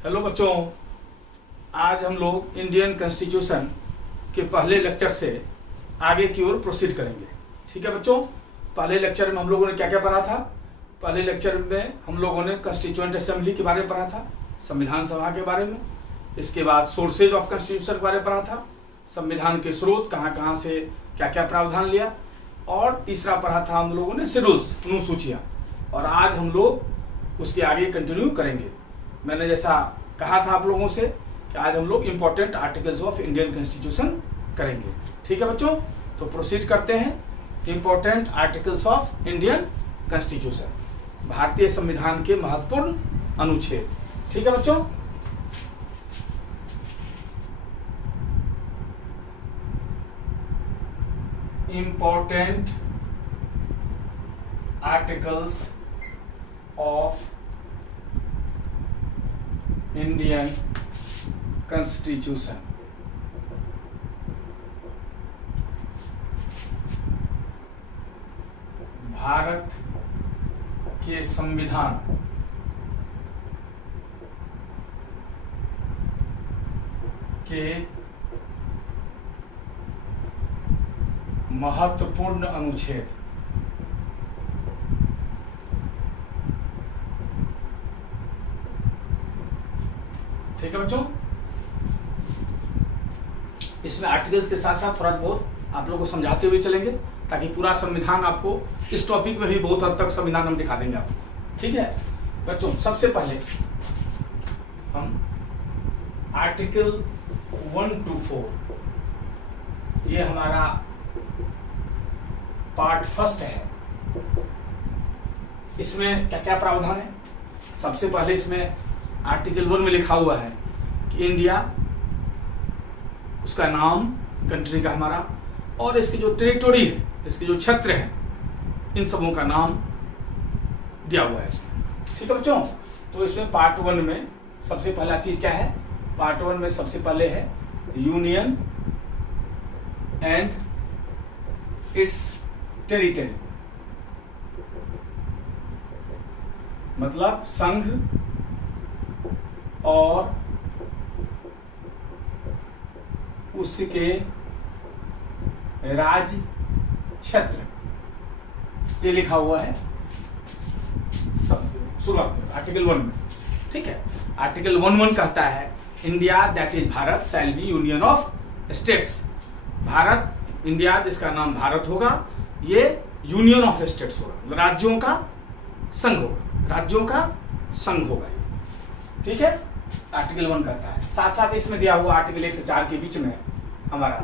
Hello बच्चों, आज हम लोग इंडियन कॉन्स्टिट्यूशन के पहले लेक्चर से आगे की ओर प्रोसीड करेंगे। ठीक है बच्चों, पहले लेक्चर में हम लोगों ने क्या क्या पढ़ा था। पहले लेक्चर में हम लोगों ने कॉन्स्टिट्यूएंट असेंबली के बारे में पढ़ा था, संविधान सभा के बारे में। इसके बाद सोर्सेज ऑफ कॉन्स्टिट्यूशन के बारे में पढ़ा था, संविधान के स्रोत कहाँ कहाँ से क्या क्या प्रावधान लिया। और तीसरा पढ़ा था हम लोगों ने शेड्यूल्स, अनुसूचियाँ। और आज हम लोग उसके आगे कंटिन्यू करेंगे। मैंने जैसा कहा था आप लोगों से कि आज हम लोग important articles of Indian constitution करेंगे। ठीक है बच्चों, तो प्रोसीड करते हैं। Important articles of Indian constitution, भारतीय संविधान के महत्वपूर्ण अनुच्छेद। ठीक है बच्चों, important articles of Indian constitution. Bharat के संविधान के महत्वपूर्ण अनुच्छेद। ठीक है बच्चों, इसमें आर्टिकल्स के साथ साथ थोड़ा बहुत आप लोगों को समझाते हुए चलेंगे, ताकि पूरा संविधान आपको इस टॉपिक में भी बहुत हद तक संविधान हम दिखा देंगे आपको। ठीक है बच्चों, सबसे पहले हम आर्टिकल 1 to 4, ये हमारा पार्ट फर्स्ट है। इसमें क्या क्या प्रावधान है। सबसे पहले इसमें आर्टिकल 1 में लिखा हुआ है कि इंडिया, उसका नाम कंट्री का हमारा, और इसकी जो टेरिटोरी है, इसके जो क्षेत्र हैं, इन सबों का नाम दिया हुआ है इसमें। ठीक है बच्चों, तो इसमें पार्ट 1 में सबसे पहला चीज क्या है। पार्ट 1 में सबसे पहले है यूनियन एंड इट्स टेरिटरी, मतलब संघ और उसके राज्य क्षेत्र, ये लिखा हुआ है शुरुआत में आर्टिकल 1 में। ठीक है, आर्टिकल 1 कहता है India that is Bharat shall be union of states. Bharat, India जिसका नाम भारत होगा, ये यूनियन ऑफ स्टेट्स होगा, राज्यों का संघ होगा, राज्यों का संघ होगा ये। ठीक है, आर्टिकल 1 कहता है। साथ साथ इसमें दिया हुआ आर्टिकल 1 से 4 के बीच में हमारा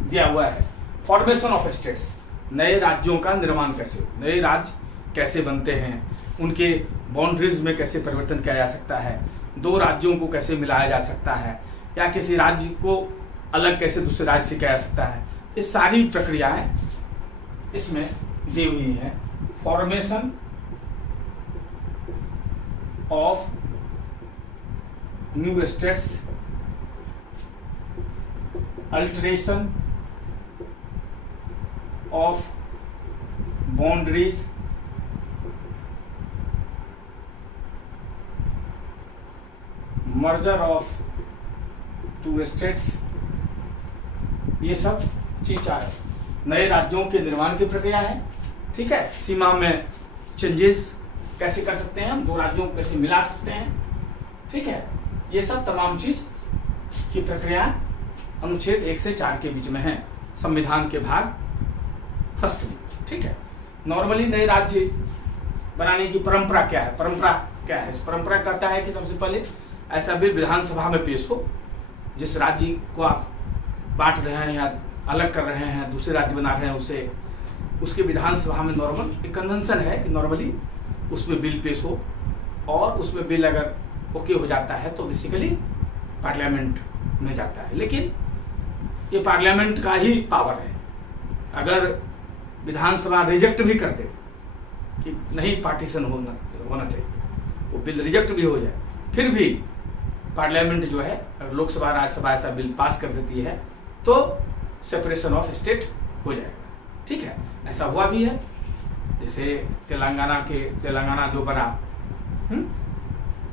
दिया हुआ है फॉर्मेशन ऑफ स्टेट्स, नए राज्यों का निर्माण कैसे, नए राज्य कैसे बनते हैं, उनके बाउंड्रीज में कैसे परिवर्तन किया जा सकता है, दो राज्यों को कैसे मिलाया जा सकता है, या किसी राज्य को अलग कैसे दूसरे राज्य से किया जा सकता है। ये सारी प्रक्रियाएं इसमें दी हुई हैं। Formation of new states, alteration of boundaries, merger of two states, ये सब चीज है। नए राज्यों के निर्माण की प्रक्रिया है। ठीक है, सीमा में चेंजेस कैसे कर सकते हैं हम, दो राज्यों को कैसे मिला सकते हैं। ठीक है, ये सब तमाम चीज की प्रक्रिया अनुच्छेद 1 से 4 के बीच में है, संविधान के भाग फर्स्ट में। ठीक है, नॉर्मली नए राज्य बनाने की परंपरा क्या है। परंपरा क्या है, इस परंपरा कहता है कि सबसे पहले ऐसा बिल विधानसभा में पेश हो, जिस राज्य को आप बांट रहे हैं या अलग कर रहे हैं, दूसरे राज्य बना रहे हैं, उसे उसके विधानसभा में नॉर्मल एक कन्वेंशन है कि नॉर्मली उसमें बिल पेश हो, और उसमें बिल अगर ओके हो जाता है तो बेसिकली पार्लियामेंट में जाता है। लेकिन ये पार्लियामेंट का ही पावर है। अगर विधानसभा रिजेक्ट भी कर दे कि नहीं पार्टीशन होना चाहिए, वो बिल रिजेक्ट भी हो जाए, फिर भी पार्लियामेंट जो है, अगर लोकसभा राज्यसभा ऐसा बिल पास कर देती है तो सेपरेशन ऑफ स्टेट हो जाएगा। ठीक है, ऐसा हुआ भी है। जैसे तेलंगाना जो बना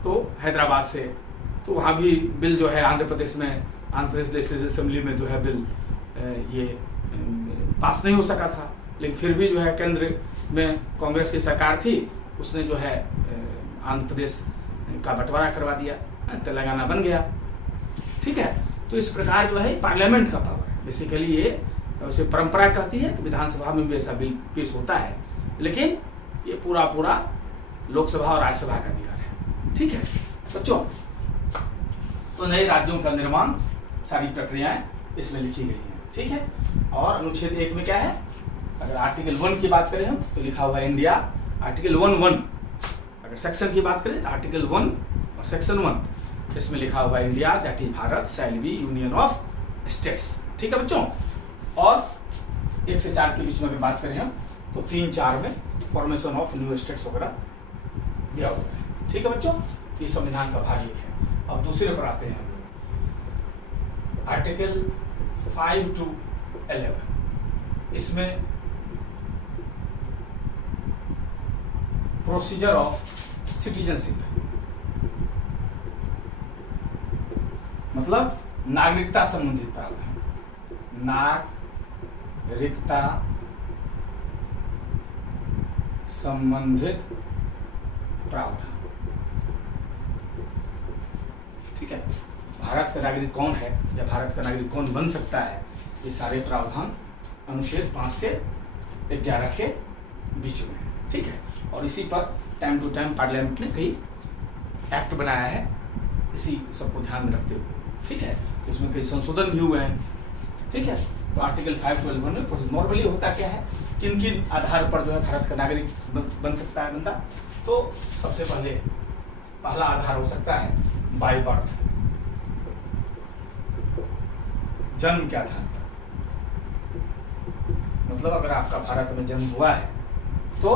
तो हैदराबाद से, तो वहाँ भी बिल जो है आंध्र प्रदेश लेजिस्लेटिव असेंबली में जो है बिल ये पास नहीं हो सका था, लेकिन फिर भी जो है केंद्र में कांग्रेस की सरकार थी, उसने जो है आंध्र प्रदेश का बंटवारा करवा दिया, तेलंगाना बन गया। ठीक है, तो इस प्रकार जो है पार्लियामेंट का पावर है। बेसिकली ये वैसे परंपरा कहती है कि विधानसभा में भी ऐसा बिल पेश होता है, लेकिन ये पूरा लोकसभा और राज्यसभा का अधिकार है। ठीक है बच्चों, तो नए राज्यों का निर्माण, सारी प्रक्रियाएं इसमें लिखी गई हैं। ठीक है, और अनुच्छेद 1 में क्या है, अगर आर्टिकल 1 की बात करें हम तो लिखा हुआ है इंडिया, आर्टिकल 1(1). अगर सेक्शन की बात करें तो आर्टिकल 1 और सेक्शन 1, इसमें लिखा हुआ है India that is Bharat shall be union of states. ठीक है बच्चों, और 1 से 4 के बीच में अगर बात करें हम तो 3-4 में फॉर्मेशन ऑफ न्यू स्टेट्स वगैरह दिया हुआ है। ठीक है बच्चों, ये संविधान का भाग 1 है। अब दूसरे पर आते हैं, आर्टिकल 5 to 11, इसमें प्रोसीजर ऑफ सिटीजनशिप, मतलब नागरिकता संबंधित प्रावधान, नागरिकता संबंधित प्रावधान। ठीक है, भारत का नागरिक कौन है या भारत का नागरिक कौन बन सकता है, ये सारे प्रावधान अनुच्छेद 5 से 11 के बीच में है। ठीक है, और इसी पर टाइम टू टाइम पार्लियामेंट ने कई एक्ट बनाया है इसी सबको ध्यान में रखते हुए। ठीक है, उसमें कई संशोधन भी हुए हैं। ठीक है, तो आर्टिकल 5 to 11 में नॉर्मली होता क्या है, किन किन आधार पर जो है भारत का नागरिक बन सकता है बंदा, तो सबसे पहला आधार हो सकता है बाय बर्थ, जन्म के आधार पर। मतलब अगर आपका भारत में जन्म हुआ है तो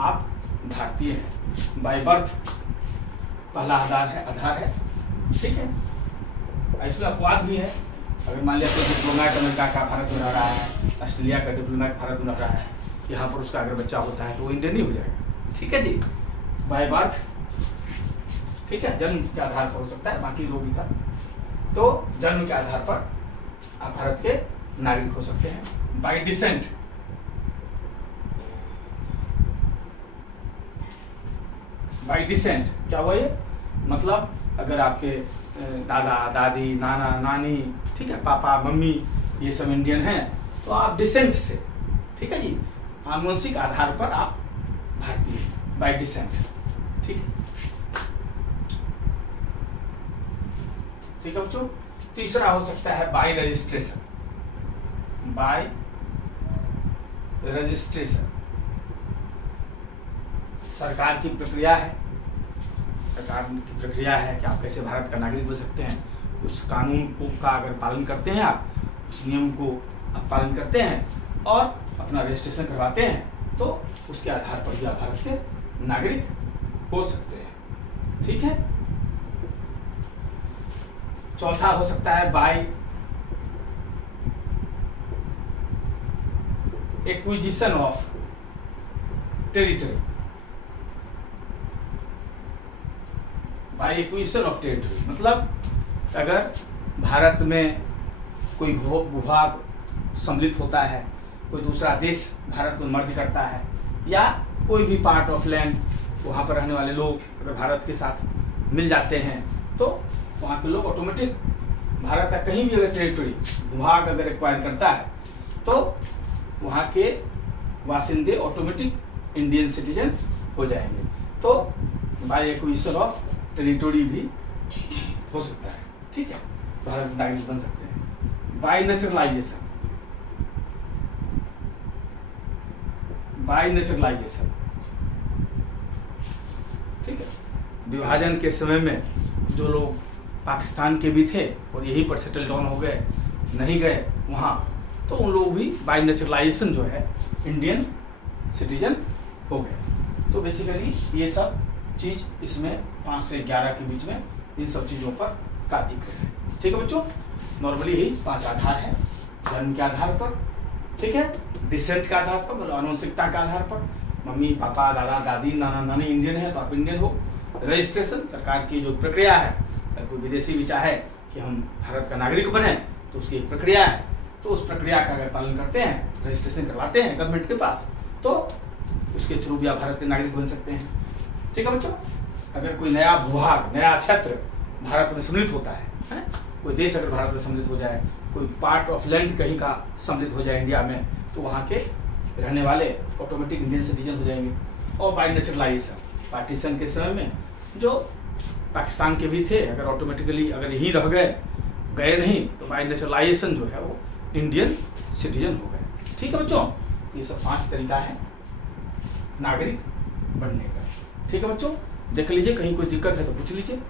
आप भारतीय हैं, बाय बर्थ पहला आधार है। ठीक है, इसमें अपवाद भी है, अगर मान लिया कोई डिप्लोमेट अमेरिका का भारत में रह रहा है, ऑस्ट्रेलिया का डिप्लोमेट भारत में रह रहा है, यहाँ पर उसका अगर बच्चा होता है तो वो इंडियन ही हो जाएगा। ठीक है जी, बाय बर्थ। ठीक है, जन्म के आधार पर हो सकता है, बाकी लोग इधर, तो जन्म के आधार पर आप भारत के नागरिक हो सकते हैं। बाय डिसेंट, बाय डिसेंट क्या हुआ ये, मतलब अगर आपके दादा दादी नाना नानी, ठीक है, पापा मम्मी ये सब इंडियन हैं तो आप डिसेंट से, ठीक है जी, आनुवंशिक आधार पर आप भारतीय हैं, बाय डिसेंट। ठीक है, ठीक है बच्चों। तीसरा हो सकता है बाय रजिस्ट्रेशन, बाय रजिस्ट्रेशन सरकार की प्रक्रिया है, कि आप कैसे भारत का नागरिक बन सकते हैं, उस कानून को का अगर पालन करते हैं आप, उस नियम को आप पालन करते हैं और अपना रजिस्ट्रेशन करवाते हैं, तो उसके आधार पर भी आप भारत के नागरिक हो सकते हैं। ठीक है, चौथा हो सकता है by acquisition of territory, by acquisition of territory मतलब अगर भारत में कोई भूभाग सम्मिलित होता है, कोई दूसरा देश भारत में मर्ज करता है, या कोई भी पार्ट ऑफ लैंड वहाँ पर रहने वाले लोग अगर भारत के साथ मिल जाते हैं, तो वहाँ के लोग ऑटोमेटिक भारत का कहीं भी अगर टेरिटरी भूभाग अगर एक्वायर करता है तो वहाँ के वासिंदे ऑटोमेटिक इंडियन सिटीजन हो जाएंगे। तो बाय एक्विजिशन ऑफ टेरिटरी भी हो सकता है। ठीक है, भारत के नागरिक बन सकते हैं। बाय नेचुरलाइजेशन, बाय नेचुरलाइजेशन, ठीक है, विभाजन के समय में जो लोग पाकिस्तान के भी थे और यहीं पर सेटल डाउन हो गए, नहीं गए वहाँ, तो उन लोग भी बाय नेचुरलाइजेशन जो है इंडियन सिटीजन हो गए। तो बेसिकली ये सब चीज इसमें 5 से 11 के बीच में इन सब चीजों पर का जिक्र है। ठीक है बच्चों, नॉर्मली ही 5 आधार है, जन्म के आधार पर, ठीक है, डिसेंट के आधार पर, आनुवंशिकता के आधार पर, मम्मी पापा दादा दादी नाना नानी इंडियन है तो आप इंडियन हो, रजिस्ट्रेशन सरकार की जो प्रक्रिया है, अगर कोई विदेशी भी चाहे कि हम भारत का नागरिक बने तो उसकी एक प्रक्रिया है, तो उस प्रक्रिया का अगर पालन करते हैं, रजिस्ट्रेशन करवाते हैं गवर्नमेंट के पास, तो उसके थ्रू भी आप भारत के नागरिक बन सकते हैं। ठीक है बच्चों, अगर कोई नया भूभाग, नया क्षेत्र भारत में सम्मिलित होता है, कोई देश अगर भारत में सम्मिलित हो जाए, कोई पार्ट ऑफ लैंड कहीं का सम्मिलित हो जाए इंडिया में, तो वहाँ के रहने वाले ऑटोमेटिक इंडियन सिटीजन हो जाएंगे। और बाय नेचुरलाइजेशन, पार्टीशन के समय में जो पाकिस्तान के भी थे, अगर ऑटोमेटिकली अगर यहीं रह गए नहीं, तो बाय नेचुरलाइजेशन जो है वो इंडियन सिटीजन हो गए। ठीक है बच्चों, ये सब 5 तरीका है नागरिक बनने का। ठीक है बच्चों, देख लीजिए, कहीं कोई दिक्कत है तो पूछ लीजिए।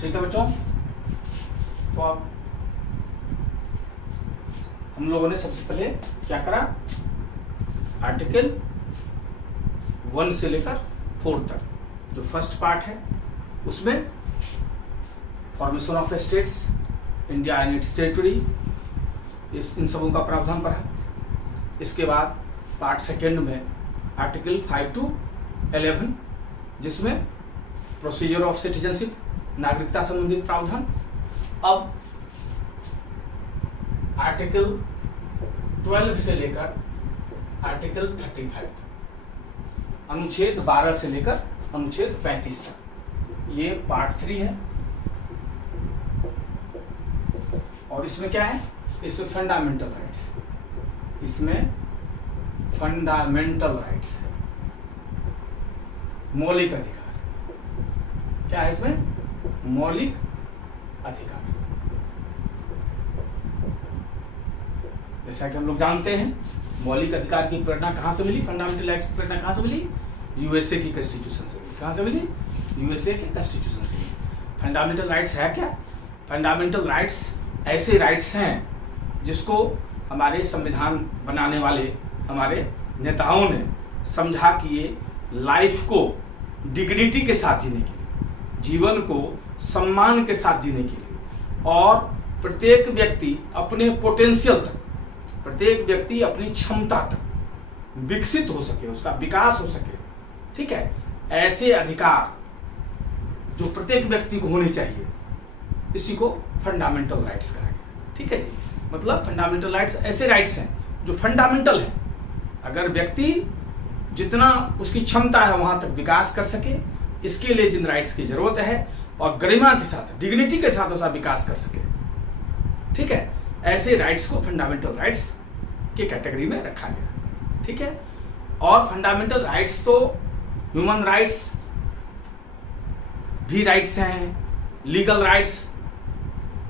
ठीक है बच्चों, तो अब हम लोगों ने सबसे पहले क्या करा, आर्टिकल 1 से लेकर 4 तक जो फर्स्ट पार्ट है उसमें formation of states, India and its territory, इन सबों का प्रावधान पढ़ा। इसके बाद पार्ट सेकेंड में आर्टिकल 5 to 11 जिसमें प्रोसीजर ऑफ सिटीजनशिप, नागरिकता संबंधित प्रावधान। अब आर्टिकल 12 से लेकर आर्टिकल 35 तक, अनुच्छेद 12 से लेकर अनुच्छेद 35 तक, ये पार्ट 3 है। और इसमें क्या है, इसमें फंडामेंटल राइट्स, इसमें फंडामेंटल राइट्स है, मौलिक अधिकार। क्या है इसमें, मौलिक अधिकार। जैसा कि हम लोग जानते हैं, मौलिक अधिकार की प्रेरणा कहां से मिली, फंडामेंटल राइट्स की प्रेरणा कहां से मिली, यूएसए की कॉन्स्टिट्यूशन से मिली। कहां से मिली, यूएसए के कॉन्स्टिट्यूशन से मिली। फंडामेंटल राइट्स है क्या, फंडामेंटल राइट्स ऐसे राइट्स हैं जिसको हमारे संविधान बनाने वाले हमारे नेताओं ने समझा कि ये लाइफ को डिग्निटी के साथ जीने के लिए, जीवन को सम्मान के साथ जीने के लिए, और प्रत्येक व्यक्ति अपने पोटेंशियल तक, प्रत्येक व्यक्ति अपनी क्षमता तक विकसित हो सके, उसका विकास हो सके। ठीक है, ऐसे अधिकार जो प्रत्येक व्यक्ति को होने चाहिए, इसी को फंडामेंटल राइट्स कहा गया। ठीक है जी, मतलब फंडामेंटल राइट्स ऐसे राइट्स हैं जो फंडामेंटल हैं। अगर व्यक्ति जितना उसकी क्षमता है वहां तक विकास कर सके, इसके लिए जिन राइट्स की जरूरत है, और गरिमा के साथ, डिग्निटी के साथ उसका विकास कर सके। ठीक है, ऐसे राइट्स को फंडामेंटल राइट्स के कैटेगरी में रखा गया। ठीक है, और फंडामेंटल राइट्स तो ह्यूमन राइट्स भी राइट्स हैं, लीगल राइट्स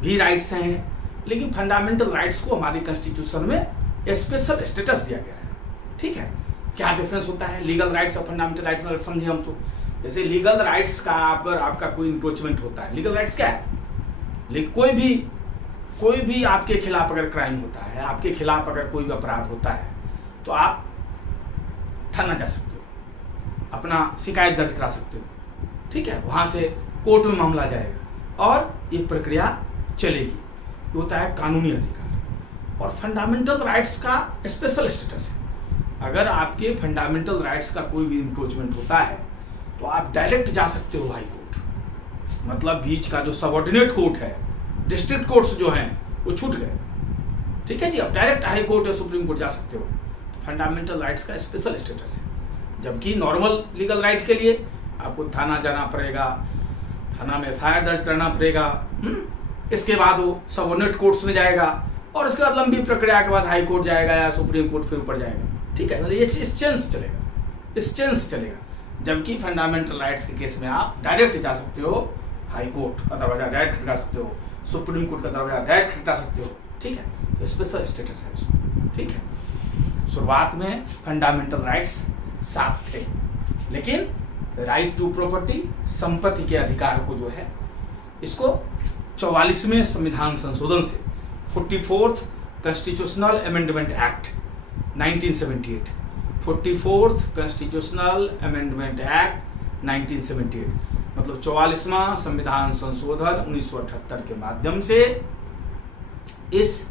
भी राइट्स हैं, लेकिन फंडामेंटल राइट्स को हमारी कॉन्स्टिट्यूशन में स्पेशल स्टेटस दिया गया है। ठीक है, क्या डिफरेंस होता है लीगल राइट्स और फंडामेंटल राइट्स में, अगर समझे हम तो, जैसे लीगल राइट्स का अगर आपका कोई इंक्रोचमेंट होता है, लीगल राइट्स क्या है, लेकिन कोई भी आपके खिलाफ अगर क्राइम होता है, आपके खिलाफ अगर कोई भी अपराध होता है, तो आप थाना जा सकते हो, अपना शिकायत दर्ज करा सकते हो। ठीक है, वहां से कोर्ट में मामला जाएगा और ये प्रक्रिया चलेगी। ये होता है कानूनी अधिकार। और फंडामेंटल राइट्स का स्पेशल स्टेटस है। अगर आपके फंडामेंटल राइट्स का कोई भी इंक्रोचमेंट होता है तो आप डायरेक्ट जा सकते हो हाई कोर्ट, मतलब बीच का जो सबऑर्डिनेट कोर्ट है, डिस्ट्रिक्ट कोर्ट्स जो हैं वो छूट गए। ठीक है जी, अब डायरेक्ट हाई कोर्ट या सुप्रीम कोर्ट जा सकते हो। तो फंडामेंटल राइट्स का स्पेशल स्टेटस है। जबकि नॉर्मल लीगल राइट के लिए आपको थाना जाना पड़ेगा, थाना में एफआईआर दर्ज करना पड़ेगा, इसके बाद वो सबऑर्डिनेट कोर्ट्स में जाएगा, और उसके बाद लंबी प्रक्रिया के बाद हाई कोर्ट जाएगा या सुप्रीम कोर्ट, फिर ऊपर जाएगा। ठीक है, मतलब ये इस चेंज चलेगा। जबकि फंडामेंटल राइट्स के केस में आप डायरेक्ट जा सकते हो हाई कोर्ट का दरवाजा, डायरेक्ट खटका सकते हो सुप्रीम कोर्ट का दरवाजा, डायरेक्ट खटका सकते हो। ठीक है, तो स्पेशल स्टेटस है उसको। ठीक है, शुरुआत में फंडामेंटल राइट्स 7 थे, लेकिन राइट टू प्रॉपर्टी, संपत्ति के अधिकार को जो है, इसको 44वें संविधान संशोधन से 44th constitutional amendment act 1978, 44th constitutional amendment act 1978 में मतलब 44वां संविधान संशोधन 1978 के माध्यम से इस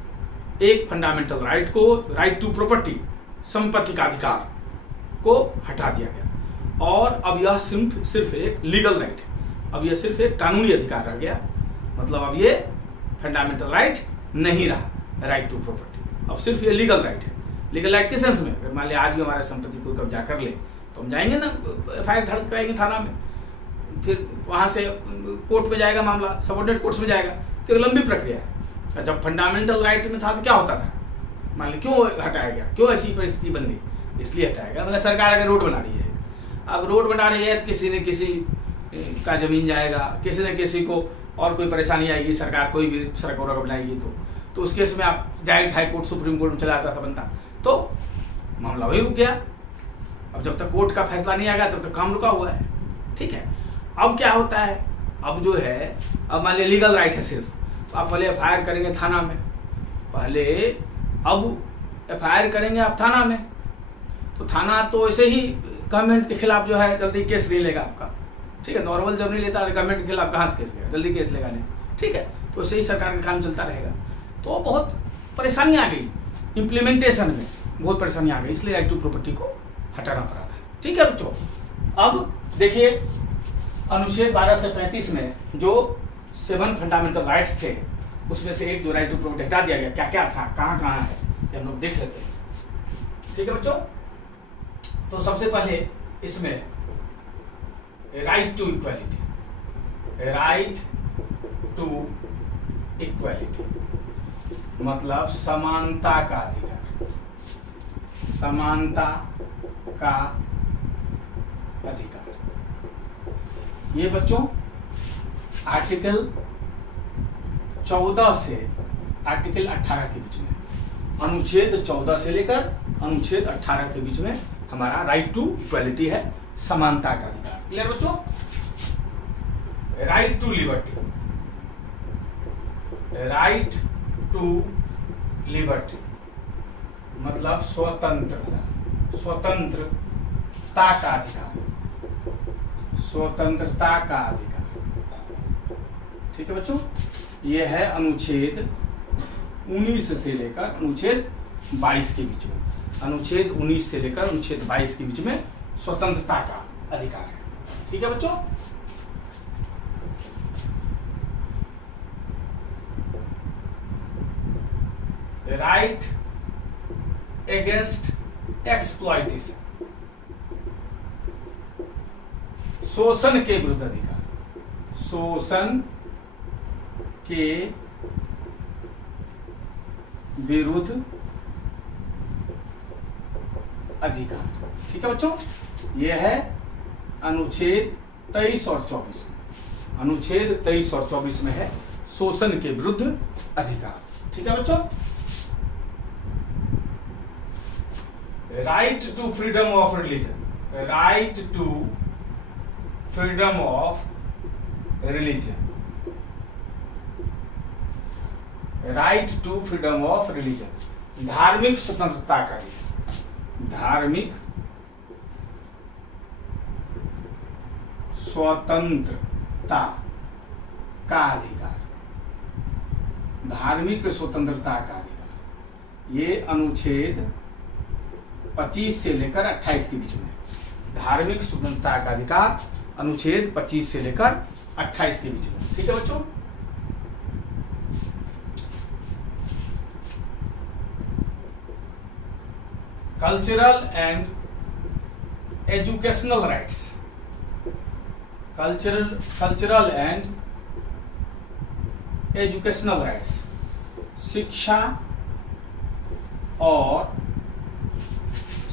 एक फंडामेंटल राइट को, राइट टू प्रॉपर्टी, संपत्ति का अधिकार को हटा दिया गया और अब यह सिर्फ एक लीगल राइट है। अब यह सिर्फ एक कानूनी अधिकार रह गया, मतलब अब ये फंडामेंटल राइट नहीं रहा, राइट टू प्रॉपर्टी, अब सिर्फ ये लीगल राइट है। लीगल राइट के सेंस में मान लिया आज भी हमारे संपत्ति को कब्जा कर ले तो हम जाएंगे ना, FIR दर्ज कराएंगे थाना में, फिर वहां से कोर्ट में जाएगा मामला, सबऑर्डिनेट कोर्ट्स में जाएगा, तो लंबी प्रक्रिया है। जब फंडामेंटल राइट में था तो क्या होता था, मान ली क्यों हटाया गया, क्यों ऐसी परिस्थिति बन गई, इसलिए हटाया गया। मतलब सरकार अगर रोड बना रही है, अब रोड बना रही है तो किसी न किसी का जमीन जाएगा, किसी न किसी को और कोई परेशानी आएगी, सरकार कोई भी सड़क वगैरह बनाएगी तो उस केस में आप direct high court supreme court में चला जाता था बनता, तो मामला वही रुक गया। अब जब तक कोर्ट का फैसला नहीं आएगा तब तक काम रुका हुआ है, ठीक है। अब क्या होता है, अब जो है, अब मान लिया लीगल राइट है सिर्फ, तो आप पहले FIR करेंगे थाना में, पहले अब FIR करेंगे आप थाना में, तो थाना तो ऐसे ही गवर्नमेंट के खिलाफ जो है जल्दी केस नहीं लेगा आपका, ठीक है। नॉर्मल जब नहीं लेता तो गवर्नमेंट के खिलाफ कहाँ से केस लेगा, जल्दी केस लेगा नहीं, ठीक है। तो ऐसे ही सरकार का काम चलता रहेगा। तो बहुत परेशानी आ गई इम्प्लीमेंटेशन में, बहुत परेशानी आ गई, इसलिए राइट टू प्रॉपर्टी को हटाना पड़ा था, ठीक है बच्चों। अब देखिए अनुच्छेद 12 से 35 में जो 7 फंडामेंटल राइट्स थे उसमें से एक जो राइट टू प्रॉपर्टी हटा दिया गया, क्या क्या था, कहाँ कहाँ है, ये हम लोग देख लेते हैं, ठीक है बच्चों। तो सबसे पहले इसमें right to equality, right to equality मतलब समानता का अधिकार, समानता का अधिकार। ये बच्चों आर्टिकल 14 से आर्टिकल 18 के बीच में, अनुच्छेद 14 से लेकर अनुच्छेद 18 के बीच में हमारा राइट टू इक्वालिटी है, समानता का अधिकार। क्लियर बच्चों। Right to liberty, right to liberty मतलब स्वतंत्रता, स्वतंत्रता का अधिकार, स्वतंत्रता का अधिकार, ठीक है बच्चों। यह है अनुच्छेद 19 से लेकर अनुच्छेद 22 के बीच में, अनुच्छेद 19 से लेकर अनुच्छेद 22 के बीच में स्वतंत्रता का अधिकार है, ठीक है बच्चों। राइट अगेंस्ट एक्सप्लॉइटेशन, शोषण के विरुद्ध अधिकार, शोषण के विरुद्ध अधिकार, ठीक है बच्चों। यह है अनुच्छेद 23 और 24 में, अनुच्छेद 23 और 24 में है शोषण के विरुद्ध अधिकार, ठीक है बच्चों। Right to freedom of religion, right to freedom of religion, right to freedom of religion धार्मिक स्वतंत्रता का अधिकार, धार्मिक स्वतंत्रता का अधिकार, धार्मिक स्वतंत्रता का अधिकार। ये अनुच्छेद 25 से लेकर 28 के बीच में, धार्मिक स्वतंत्रता का अधिकार अनुच्छेद 25 से लेकर 28 के बीच में, ठीक है बच्चों। Cultural and educational rights, cultural and educational rights शिक्षा और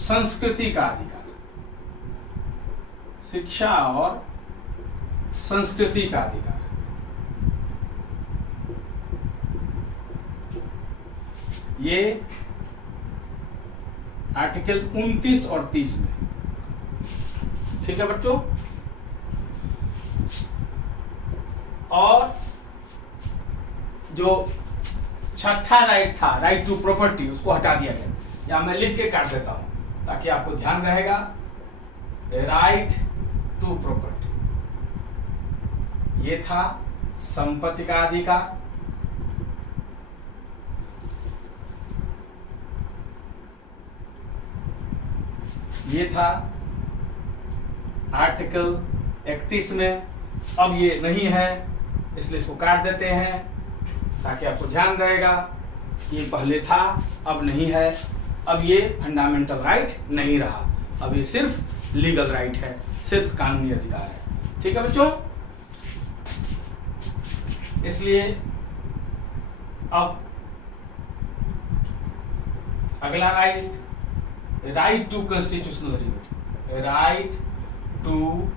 संस्कृति का अधिकार, शिक्षा और संस्कृति का अधिकार। ये आर्टिकल 29 और 30 में, ठीक है बच्चों। और जो छठा राइट था, राइट टू प्रॉपर्टी, उसको हटा दिया गया, या मैं लिख के काट देता हूं ताकि आपको ध्यान रहेगा। राइट टू प्रॉपर्टी, ये था संपत्ति का अधिकार। ये था आर्टिकल 31 में। अब ये नहीं है, इसलिए इसको काट देते हैं ताकि आपको ध्यान रहेगा। ये पहले था, अब नहीं है। अब ये फंडामेंटल राइट नहीं रहा, अब ये सिर्फ लीगल राइट है, सिर्फ कानूनी अधिकार है। ठीक है बच्चों, इसलिए अब अगला right to constitutional remedy, right to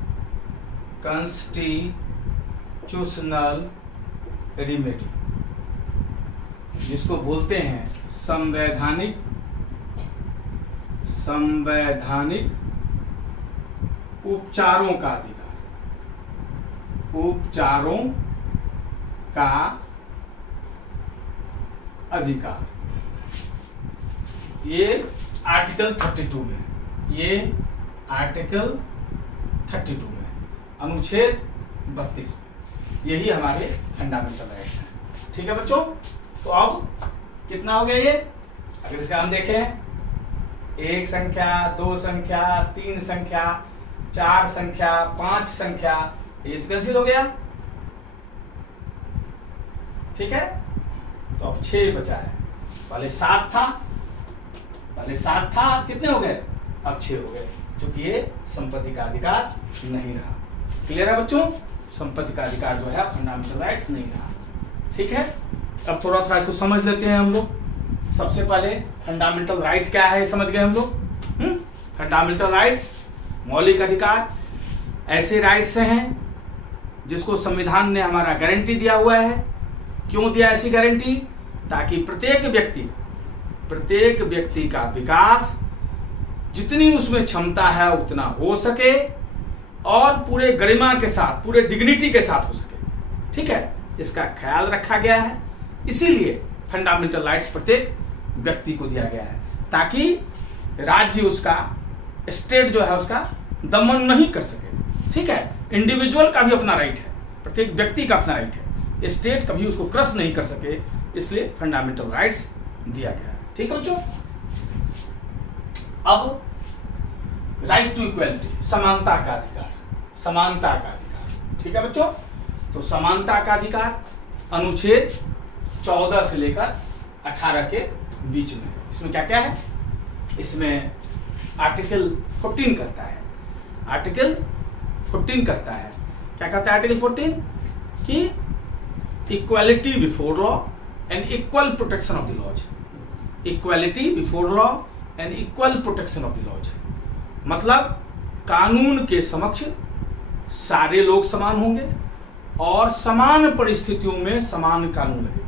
constitutional remedy, जिसको बोलते हैं संवैधानिक उपचारों का अधिकार। उपचारों का अधिकार, ये आर्टिकल 32 में, ये आर्टिकल 32 में, अनुच्छेद 32 में, यही हमारे फंडामेंटल राइट्स हैं। ठीक है बच्चों, तो अब कितना हो गया ये? अगर इसका हम देखें, 1 संख्या, 2 संख्या, 3 संख्या, 4 संख्या, 5 संख्या, ये तो कैंसिल हो गया। ठीक है, तो अब 6 बचा है। पहले 7 था, कितने हो गए? अब 6 हो गए, क्योंकि ये संपत्ति का अधिकार नहीं रहा। क्लियर है बच्चों? संपत्ति का अधिकार जो है फंडामेंटल राइट्स नहीं रहा। ठीक है, अब थोड़ा इसको समझ लेते हैं हम लोग। सबसे पहले फंडामेंटल राइट क्या है समझ गए हम लोग। फंडामेंटल राइट्स, मौलिक अधिकार, ऐसे राइट्स हैं जिसको संविधान ने हमारा गारंटी दिया हुआ है। क्यों दिया ऐसी गारंटी? ताकि प्रत्येक व्यक्ति का विकास जितनी उसमें क्षमता है उतना हो सके और पूरे गरिमा के साथ, पूरे डिग्निटी के साथ हो सके। ठीक है, इसका ख्याल रखा गया है। इसीलिए फंडामेंटल राइट्स प्रत्येक व्यक्ति को दिया गया है, ताकि राज्य उसका, स्टेट जो है उसका दमन नहीं कर सके। ठीक है, इंडिविजुअल का भी अपना राइट है, प्रत्येक व्यक्ति का अपना राइट है, स्टेट कभी उसको क्रश नहीं कर सके, इसलिए फंडामेंटल राइट्स दिया गया है। ठीक है बच्चों, अब राइट टू इक्वलिटी, समानता का अधिकार, समानता का अधिकार। ठीक है बच्चों, तो समानता का अधिकार अनुच्छेद 14 से लेकर 18 के बीच में। इसमें क्या क्या है? इसमें आर्टिकल 14 कहता है, आर्टिकल 14 कहता है, क्या कहता है आर्टिकल 14? कि equality before law and equal protection of the laws. Equality before law and equal protection of the laws, मतलब कानून के समक्ष सारे लोग समान होंगे और समान परिस्थितियों में समान कानून लगेगा।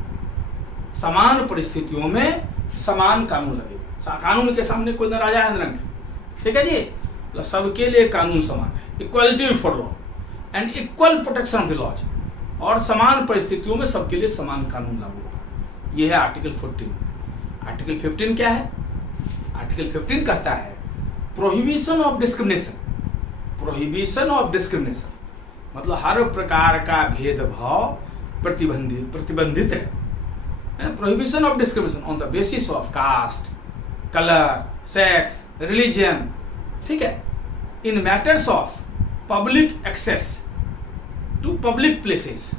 समान परिस्थितियों में समान कानून लगेगा। कानून के सामने कोई न राजा है न रंक। ठीक है जी, तो सबके लिए कानून समान है। Equality before law and equal protection of the laws, और समान परिस्थितियों में सबके लिए समान कानून लागू होगा। यह है आर्टिकल 14। आर्टिकल 15 क्या है? आर्टिकल 15 कहता है prohibition of discrimination. Prohibition of discrimination मतलब हर प्रकार का भेदभाव प्रतिबंधित है। Prohibition of discrimination on the basis of caste, colour, sex, religion. ठीक है, in matters of public access to public places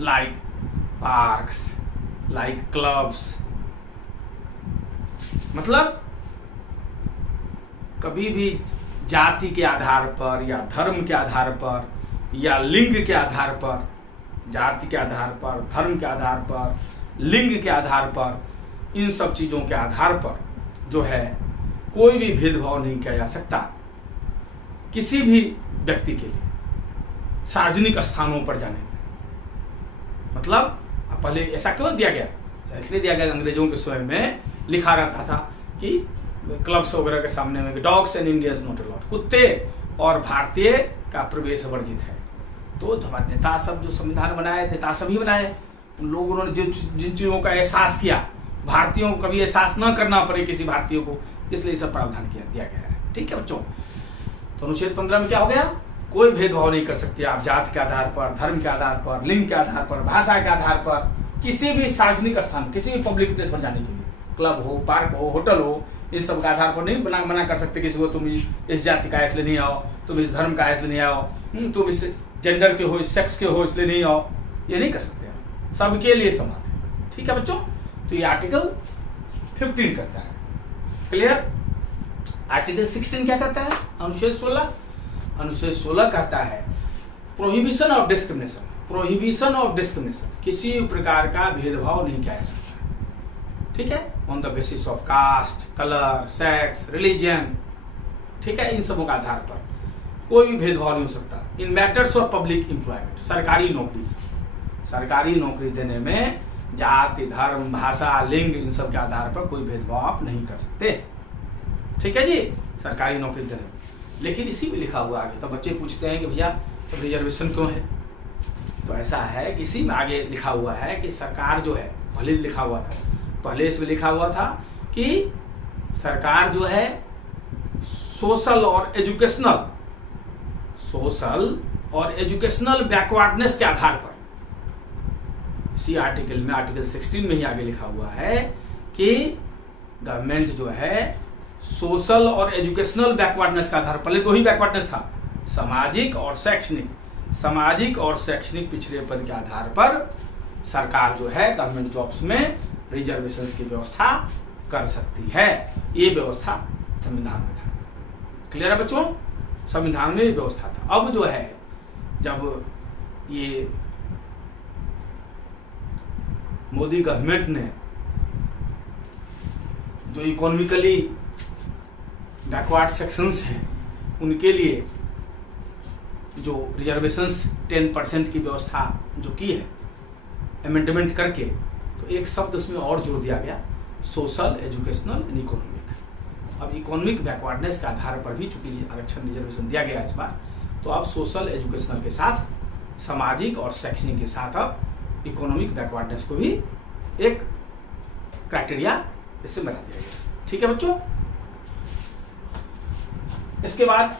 like parks, like clubs. मतलब कभी भी जाति के आधार पर या धर्म के आधार पर या लिंग के आधार पर, जाति के आधार पर, धर्म के आधार पर, लिंग के आधार पर, इन सब चीजों के आधार पर जो है कोई भी भेदभाव नहीं किया जा सकता किसी भी व्यक्ति के लिए सार्वजनिक स्थानों पर जाने में। मतलब पहले ऐसा क्यों दिया गया? इसलिए दिया गया, अंग्रेजों के समय में लिखा रहता था कि क्लब्स वगैरह के सामने में dogs and Indians not allowed, कुत्ते और भारतीय का प्रवेश वर्जित है। तो नेता सब जो संविधान बनाए, नेता सभी बनाए, उन लोगों ने जिन चीजों का एहसास किया, भारतीयों को कभी एहसास न करना पड़े किसी भारतीय को, इसलिए सब प्रावधान दिया गया है। ठीक है बच्चों, तो अनुच्छेद 15 में क्या हो गया? कोई भेदभाव नहीं कर सकते आप जाति के आधार पर, धर्म के आधार पर, लिंग के आधार पर, भाषा के आधार पर, किसी भी सार्वजनिक स्थान, किसी भी पब्लिक प्लेस पर जाने के लिए, क्लब हो, पार्क हो, होटल हो, इन सब के आधार पर नहीं मना कर सकते किसी को, तुम इस जाति का इसलिए नहीं आओ, तुम इस धर्म का इसलिए नहीं आओ, तुम इस जेंडर के हो, इस सेक्स के हो इसलिए नहीं आओ, ये नहीं कर सकते आप, सबके लिए समान है। ठीक है बच्चों, तो ये आर्टिकल 15 करता है। क्लियर? आर्टिकल 16 क्या करता है? अनुच्छेद 16। अनुच्छेद 16 कहता है prohibition of discrimination. Prohibition of discrimination, किसी प्रकार का भेदभाव नहीं किया जा सकता। ठीक है? On the basis of caste, colour, sex, religion, ठीक है, इन सबों का आधार पर कोई भी भेदभाव नहीं हो सकता। इन मैटर्स ऑफ पब्लिक एम्प्लॉयमेंट, सरकारी नौकरी देने में जाति, धर्म, भाषा, लिंग, इन सब के आधार पर कोई भेदभाव आप नहीं कर सकते। ठीक है जी, सरकारी नौकरी देने में। लेकिन इसी में लिखा हुआ आगे, तो बच्चे पूछते हैं कि भैया तो रिजर्वेशन क्यों है? तो ऐसा है कि इसी में आगे लिखा हुआ है कि सरकार जो है, पहले लिखा हुआ था, पहले इसमें लिखा हुआ था कि सरकार जो है सोशल और एजुकेशनल बैकवर्डनेस के आधार पर, इसी आर्टिकल में, आर्टिकल 16 में ही आगे लिखा हुआ है कि गवर्नमेंट जो है सोशल और एजुकेशनल बैकवर्डनेस का आधार, पहले 2 ही बैकवर्डनेस था, सामाजिक और शैक्षणिक पिछड़ेपन के आधार पर सरकार जो है गवर्नमेंट जॉब्स में रिजर्वेशन की व्यवस्था कर सकती है। ये व्यवस्था संविधान में था। क्लियर है बच्चों? संविधान में ये व्यवस्था था। अब जो है, जब ये मोदी गवर्नमेंट ने जो इकोनॉमिकली बैकवर्ड सेक्शंस हैं उनके लिए जो रिजर्वेशंस 10% की व्यवस्था जो की है अमेंडमेंट करके, तो एक शब्द उसमें और जोड़ दिया गया, सोशल, एजुकेशनल एंड इकोनॉमिक। अब इकोनॉमिक बैकवर्डनेस के आधार पर भी चूंकि आरक्षण रिजर्वेशन दिया गया इस बार, तो अब सोशल, एजुकेशनल के साथ, सामाजिक और शैक्षणिक के साथ अब इकोनॉमिक बैकवर्डनेस को भी एक क्राइटेरिया इससे बना दिया गया। ठीक है बच्चों? इसके बाद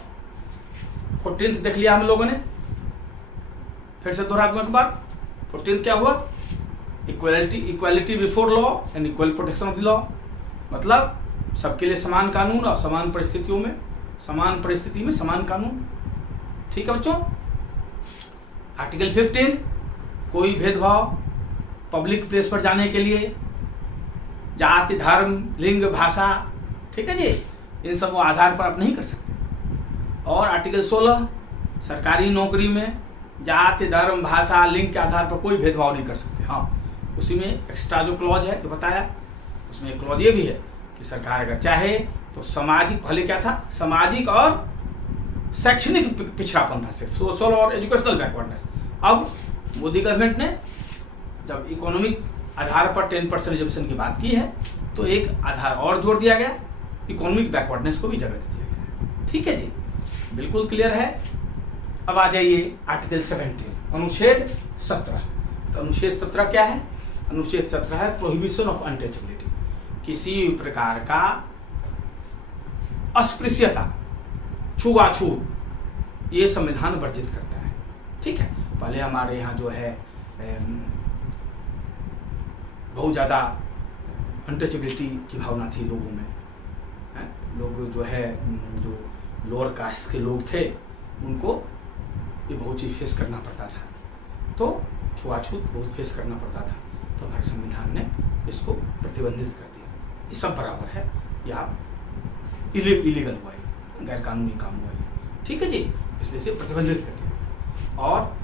14th देख लिया हम लोगों ने, फिर से दोहरा दूं एक बार। 14th क्या हुआ? Equality before law and equal protection of the law, मतलब सबके लिए समान कानून और समान परिस्थितियों में, समान परिस्थिति में समान कानून। ठीक है बच्चों? आर्टिकल 15, कोई भेदभाव पब्लिक प्लेस पर जाने के लिए जाति, धर्म, लिंग, भाषा, ठीक है जी, इन सब आधार पर आप नहीं कर सकते। और आर्टिकल 16, सरकारी नौकरी में जाति, धर्म, भाषा, लिंग के आधार पर कोई भेदभाव नहीं कर सकते। हाँ, उसी में एक्स्ट्रा जो क्लॉज है जो बताया, उसमें एक क्लॉज ये भी है कि सरकार अगर चाहे तो सामाजिक, पहले क्या था, सामाजिक और शैक्षणिक पिछड़ापन था सिर्फ, सोशल और एजुकेशनल बैकवर्डनेस। अब मोदी गवर्नमेंट ने जब इकोनॉमिक आधार पर 10% रिजर्वेशन की बात की है, तो एक आधार और जोड़ दिया गया, इकोनॉमिक बैकवर्डनेस को भी जगह दे दिया गया। ठीक है जी, बिल्कुल क्लियर है। अब आ जाइए आर्टिकल 17, अनुच्छेद 17। तो अनुच्छेद 17 क्या है? अनुच्छेद 17 है प्रोहिबिशन ऑफ अनटचेबिलिटी, किसी प्रकार का अस्पृश्यता, छुआछूत, ये संविधान वर्जित करता है। ठीक है? पहले हमारे यहाँ जो है बहुत ज़्यादा अनटचेबिलिटी की भावना थी लोगों में। लोग जो है, जो लोअर कास्ट के लोग थे, उनको ये बहुत चीज़ फेस करना पड़ता था, तो छुआछूत बहुत फेस करना पड़ता था। तो हमारे संविधान ने इसको प्रतिबंधित कर दिया, ये सब बराबर है, या इलीगल हुआ है, गैर कानूनी काम हुआ है। ठीक है जी, इसलिए इसे प्रतिबंधित कर दिया। और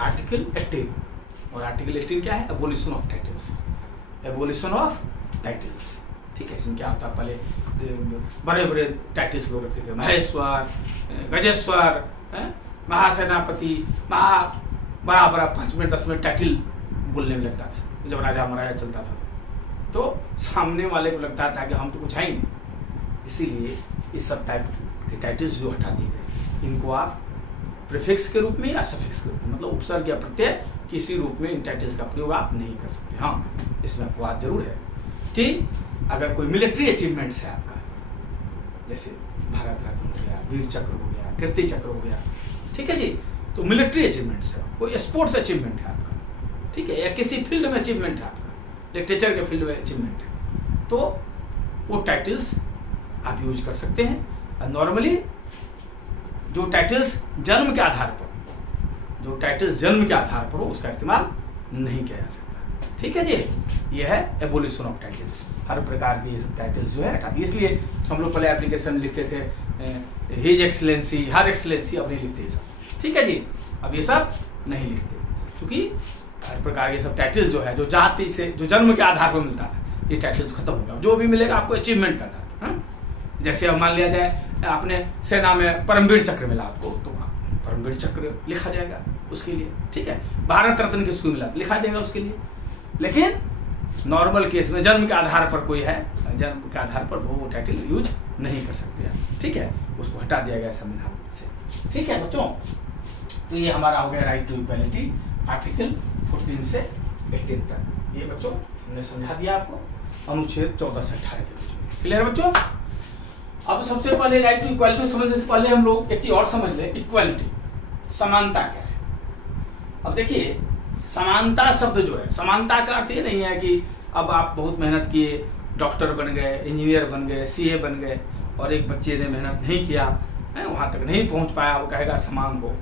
आर्टिकल 18, और आर्टिकल 18 क्या है? Abolition of titles, abolition of titles. ठीक है, इसमें क्या होता है, पहले बड़े बड़े टाइटल्स लोग रखते थे, महेश्वर, गजेश्वर, महासेनापति, बड़ा 5 मिनट 10 मिनट टाइटल बोलने में लगता था जब राजा महाराजा चलता था, तो सामने वाले को लगता था कि हम तो कुछ है ही नहीं। इसीलिए इस सब टाइप के टाइटल्स जो हटा दिए गए, इनको आप प्रीफिक्स के रूप में या सफिक्स के रूप में, मतलब उपसर्ग या प्रत्यय, किसी रूप में इन टाइटल्स का प्रयोग आप नहीं कर सकते। हाँ, इसमें अपवाद जरूर है कि अगर कोई मिलिट्री अचीवमेंट्स है आपका, जैसे भारत रत्न हो गया, वीर चक्र हो गया, कीर्ति चक्र हो गया, ठीक है जी। तो मिलिट्री अचीवमेंट्स है, कोई स्पोर्ट्स अचीवमेंट है आपका, ठीक है, या किसी फील्ड में अचीवमेंट है आपका, लिटरेचर के फील्ड में अचीवमेंट है, तो वो टाइटल्स आप यूज कर सकते हैं। नॉर्मली जो टाइटल्स जन्म के आधार पर हो उसका इस्तेमाल नहीं किया जा सकता, ठीक है जी। ये है एबोलिशन ऑफ टाइटल्स। हर प्रकार के ये सब टाइटल्स जो है हटा दिए। इसलिए हम लोग पहले एप्लीकेशन लिखते थे हिज एक्सलेंसी, हर एक्सलेंसी, अब नहीं लिखते ये सब, ठीक है जी। अब ये सब नहीं लिखते, क्योंकि हर प्रकार के सब टाइटल जो है, जो जाति से, जो जन्म के आधार पर मिलता था, ये टाइटल खत्म हो गया। जो भी मिलेगा आपको अचीवमेंट का था। जैसे अब मान लिया जाए आपने सेना में परमवीर चक्र मिला आपको, तो परमवीर चक्र लिखा जाएगा उसके लिए, ठीक है। भारत रत्न किसको मिला तो लिखा जाएगा उसके लिए। लेकिन नॉर्मल केस में जन्म के आधार पर कोई है, जन्म के आधार पर वो टाइटल यूज नहीं कर सकते हैं, ठीक है। उसको हटा दिया गया संविधान से, ठीक है बच्चों। तो ये हमारा हो गया राइट टू इक्वालिटी, आर्टिकल 14 से 18 तक। ये बच्चों हमने समझा दिया आपको अनुच्छेद 14 से 18 के बीच में। क्लियर है बच्चों। अब सबसे पहले राइट टू इक्वालिटी समझने से पहले हम लोग एक चीज और समझ ले, इक्वालिटी, समानता क्या है। अब देखिए समानता शब्द जो है, समानता का अर्थ ये नहीं है कि अब आप बहुत मेहनत किए, डॉक्टर बन गए, इंजीनियर बन गए, सीए बन गए, और एक बच्चे ने मेहनत नहीं किया, वहां तक नहीं पहुंच पाया, वो कहेगा समान हो,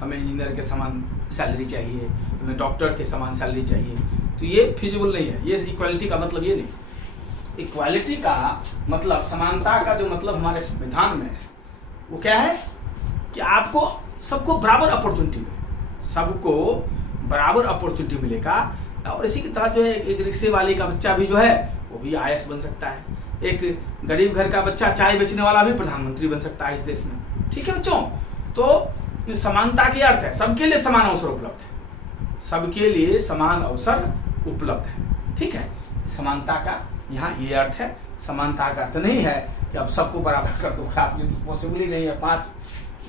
हमें इंजीनियर के समान सैलरी चाहिए, हमें डॉक्टर के समान सैलरी चाहिए। तो ये फिजिबल नहीं है। ये इक्वालिटी का मतलब ये नहीं। इक्वालिटी का मतलब, समानता का जो मतलब हमारे संविधान में है वो क्या है कि आपको सबको बराबर अपॉर्चुनिटी मिले, सबको बराबर अपॉर्चुनिटी मिलेगा। और इसी के तहत जो है एक रिक्शे वाले का बच्चा भी जो है वो भी आईएएस बन सकता है, एक गरीब घर का बच्चा चाय बेचने वाला भी प्रधानमंत्री बन सकता है इस देश में, ठीक है बच्चों। तो समानता की अर्थ है सबके लिए समान अवसर उपलब्ध है, सबके लिए समान अवसर उपलब्ध है, ठीक है। समानता का यहाँ ये अर्थ है। समानता का अर्थ नहीं है कि अब सबको बराबर कर दो, आप ये तो पॉसिबल ही नहीं है।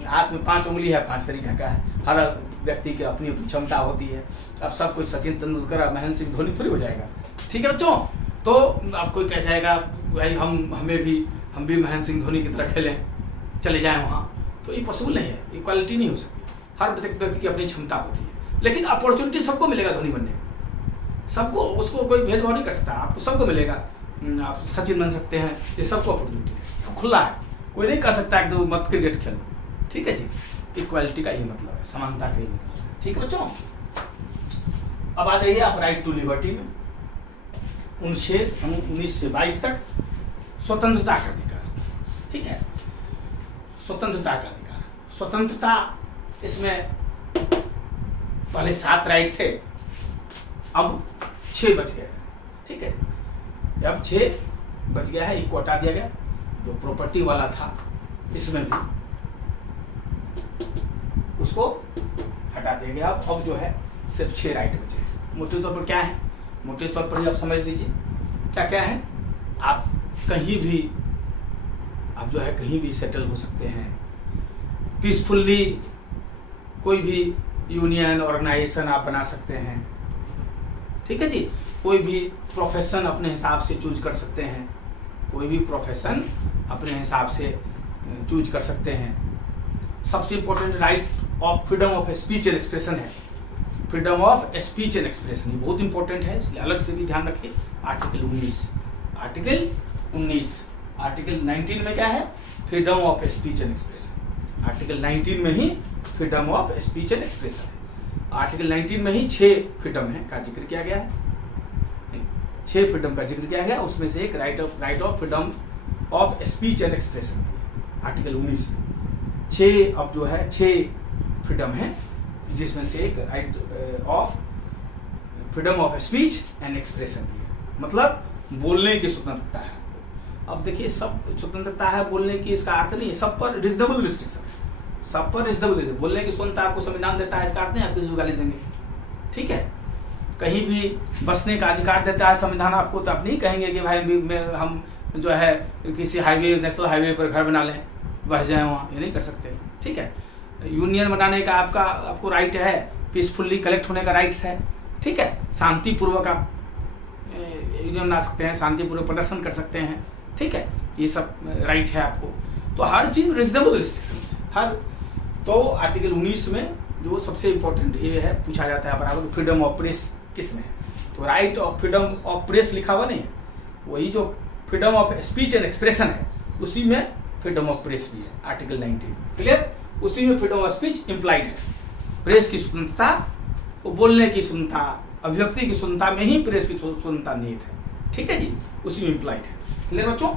हाथ में 5 उंगली है, 5 तरीके का है, हर व्यक्ति की अपनी अपनी क्षमता होती है। अब सब कुछ सचिन तेंदुलकर, महेंद्र सिंह धोनी थोड़ी हो जाएगा, ठीक है बच्चों। तो अब कोई कह जाएगा भाई हम भी महेंद्र सिंह धोनी की तरह खेलें, चले जाएं वहाँ, तो ये पॉसिबल नहीं है। इक्वालिटी नहीं हो सकती। हर व्यक्ति की अपनी क्षमता होती है, लेकिन अपॉर्चुनिटी सबको मिलेगा धोनी बनने का, सबको, उसको कोई भेदभाव नहीं कर सकता, आपको सबको मिलेगा। आप सचिन बन सकते हैं, ये सबको अपॉर्चुनिटी है, खुला है, कोई नहीं कह सकता कि तो मत क्रिकेट खेलो, ठीक है जी। इक्वालिटी का यही मतलब है, समानता का यही मतलब है, ठीक है बच्चों। अब आ जाइए आप राइट टू लिबर्टी में, अनुच्छेद 19 से 22 तक स्वतंत्रता का अधिकार, ठीक है। स्वतंत्रता का अधिकार, स्वतंत्रता, इसमें पहले 7 राइट थे, अब 6 बच गए, ठीक है। अब 6 बच गया है, एक को हटा दिया गया। जो प्रॉपर्टी वाला था इसमें भी उसको हटा दिया गया। अब जो है सिर्फ 6 राइट बचे हैं। मोटे तौर पर क्या है, मोटे तौर पर ही आप समझ लीजिए क्या क्या है। आप कहीं भी, आप जो है कहीं भी सेटल हो सकते हैं पीसफुल्ली, कोई भी यूनियन ऑर्गेनाइजेशन आप बना सकते हैं, ठीक है जी। कोई भी प्रोफेशन अपने हिसाब से चूज कर सकते हैं, कोई भी प्रोफेशन अपने हिसाब से चूज कर सकते हैं। सबसे important right of freedom of speech and expression है, freedom of speech and expression, ये बहुत इंपॉर्टेंट है, इसलिए अलग से भी ध्यान रखिए। आर्टिकल 19, आर्टिकल 19 में क्या है, freedom of speech and expression. Article 19 में ही freedom of speech and expression है। आर्टिकल 19 में ही 6 फ्रीडम है का जिक्र किया गया है, 6 फ्रीडम का जिक्र किया गया, उसमें से एक right of freedom of speech and expression article 19 में 6, अब जो है 6 फ्रीडम है, जिसमें से एक right of freedom of speech and expression है, मतलब बोलने की स्वतंत्रता है। अब देखिए सब स्वतंत्रता है बोलने की, इसका अर्थ नहीं है सब पर रिजनेबल रिस्ट्रिक्शन, सब पर रिजनेबल बोलने की स्वतंत्रता आपको संविधान देता है, इसका अर्थ नहीं आप किसी को गाली देंगे, ठीक है। कहीं भी बसने का अधिकार देता है संविधान आपको, तो आप नहीं कहेंगे कि भाई हम जो है किसी हाईवे, नेशनल हाईवे पर घर बना लें, बस जाए वहाँ, ये नहीं कर सकते, ठीक है। यूनियन बनाने का आपको राइट है, पीसफुल्ली कलेक्ट होने का राइट्स है, ठीक है। शांतिपूर्वक आप यूनियन बना सकते हैं, शांतिपूर्वक प्रदर्शन कर सकते हैं, ठीक है, ये सब राइट है आपको। तो हर चीज रिजनेबल रिस्ट्रिक्शंस, हर तो आर्टिकल 19 में जो सबसे इम्पोर्टेंट ये है, पूछा जाता है बराबर, फ्रीडम ऑफ प्रेस किस में है? तो right of freedom of press लिखा हुआ नहीं है, वही जो freedom of speech and expression है उसी में फ्रीडम ऑफ प्रेस भी है, आर्टिकल 19। क्लियर? उसी में फ्रीडम ऑफ स्पीच इम्प्लाइड है। प्रेस की स्वतंत्रता, वो बोलने की स्वतंत्रता, अभिव्यक्ति की स्वतंत्रता में ही प्रेस की स्वतंत्रता निहित है। ठीक है जी, उसी में इम्प्लाइड है। क्लियर बच्चों?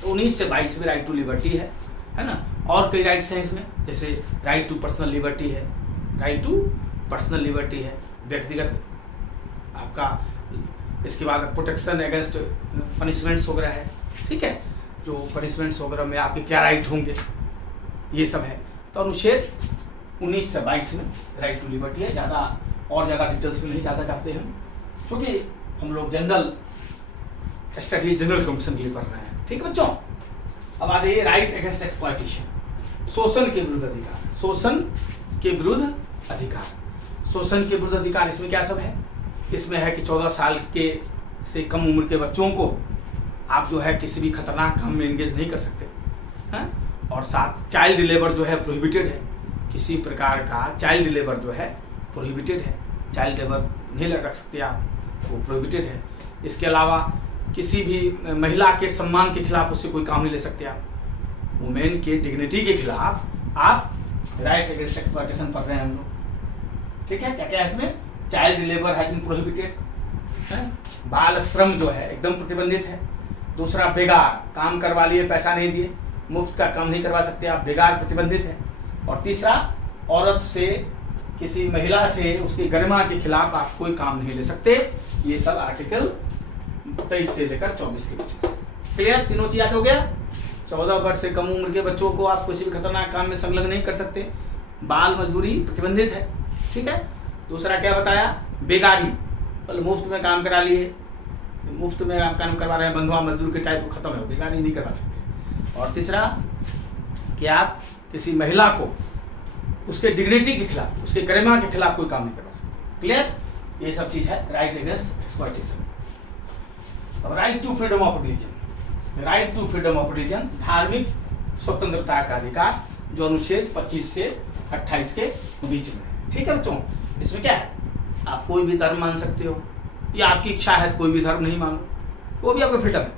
तो 19 से 22 में राइट टू लिबर्टी है ना। और कई राइट्स हैं इसमें, जैसे राइट टू पर्सनल लिबर्टी है, राइट टू पर्सनल लिबर्टी है, व्यक्तिगत आपका, इसके बाद प्रोटेक्शन अगेंस्ट पनिशमेंट्स वगैरह है। ठीक है, जो पनिशमेंट्स वगैरह में आपके क्या राइट होंगे, ये सब है। तो अनुच्छेद 19 से 22 में राइट टू लिबर्टी है। ज़्यादा डिटेल्स में नहीं ज़्यादा चाहते हैं, क्योंकि हम लोग जनरल स्टडी, जनरल कमीशन के लिए पढ़ रहे हैं। ठीक है बच्चों? अब आ जाइए राइट अगेंस्ट एक्सप्लॉयटेशन, शोषण के विरुद्ध अधिकार। शोषण के विरुद्ध अधिकार, शोषण के विरुद्ध अधिकार इसमें क्या सब है? इसमें है कि 14 साल के से कम उम्र के बच्चों को आप जो है किसी भी खतरनाक काम में एंगेज नहीं कर सकते हैं। और साथ चाइल्ड लेबर जो है प्रोहिबिटेड है, किसी प्रकार का चाइल्ड लेबर जो है प्रोहिबिटेड है, चाइल्ड लेबर नहीं रख सकते आप, वो प्रोहिबिटेड है। इसके अलावा किसी भी महिला के सम्मान के खिलाफ उससे कोई काम नहीं ले सकते आप। वुमेन के डिग्निटी के खिलाफ आप राइट अगेंस्ट एक्सप्लॉयटेशन पढ़ रहे हैं हम लोग। ठीक है, क्या क्या है इसमें? Child labour has been prohibited है, बाल श्रम जो है एकदम प्रतिबंधित है। दूसरा, बेगार, काम करवा लिए पैसा नहीं दिए, मुफ्त का काम नहीं करवा सकते आप, बेगार प्रतिबंधित है। और तीसरा, औरत से, किसी महिला से उसकी गरिमा के खिलाफ आप कोई काम नहीं ले सकते। ये सब आर्टिकल 23 से लेकर 24 के बीच। क्लियर? तीनों चीज याद हो गया? 14 वर्ष से कम उम्र के बच्चों को आप किसी भी खतरनाक काम में संलग्न नहीं कर सकते, बाल मजदूरी प्रतिबंधित है। ठीक है। दूसरा क्या बताया? बेगारी, मतलब मुफ्त में काम करा लिए, मुफ्त में आप काम करवा रहे हैं, बंधुआ मजदूर के टाइप खत्म है, बेगारी नहीं करवा सकते। और तीसरा कि आप किसी महिला को उसके डिग्निटी के खिलाफ, उसके गरिमा के खिलाफ कोई काम नहीं करवा सकते। क्लियर? ये सब चीज है राइट अगेंस्ट एक्सप्लॉयटेशन। अब right to freedom of religion, right to freedom of religion, धार्मिक स्वतंत्रता का अधिकार, जो अनुच्छेद 25 से 28 के बीच में है। ठीक है बच्चों? इसमें क्या है? आप कोई भी धर्म मान सकते हो, या आपकी इच्छा है तो कोई भी धर्म नहीं मानो, वो भी आपका फ्रीडम है।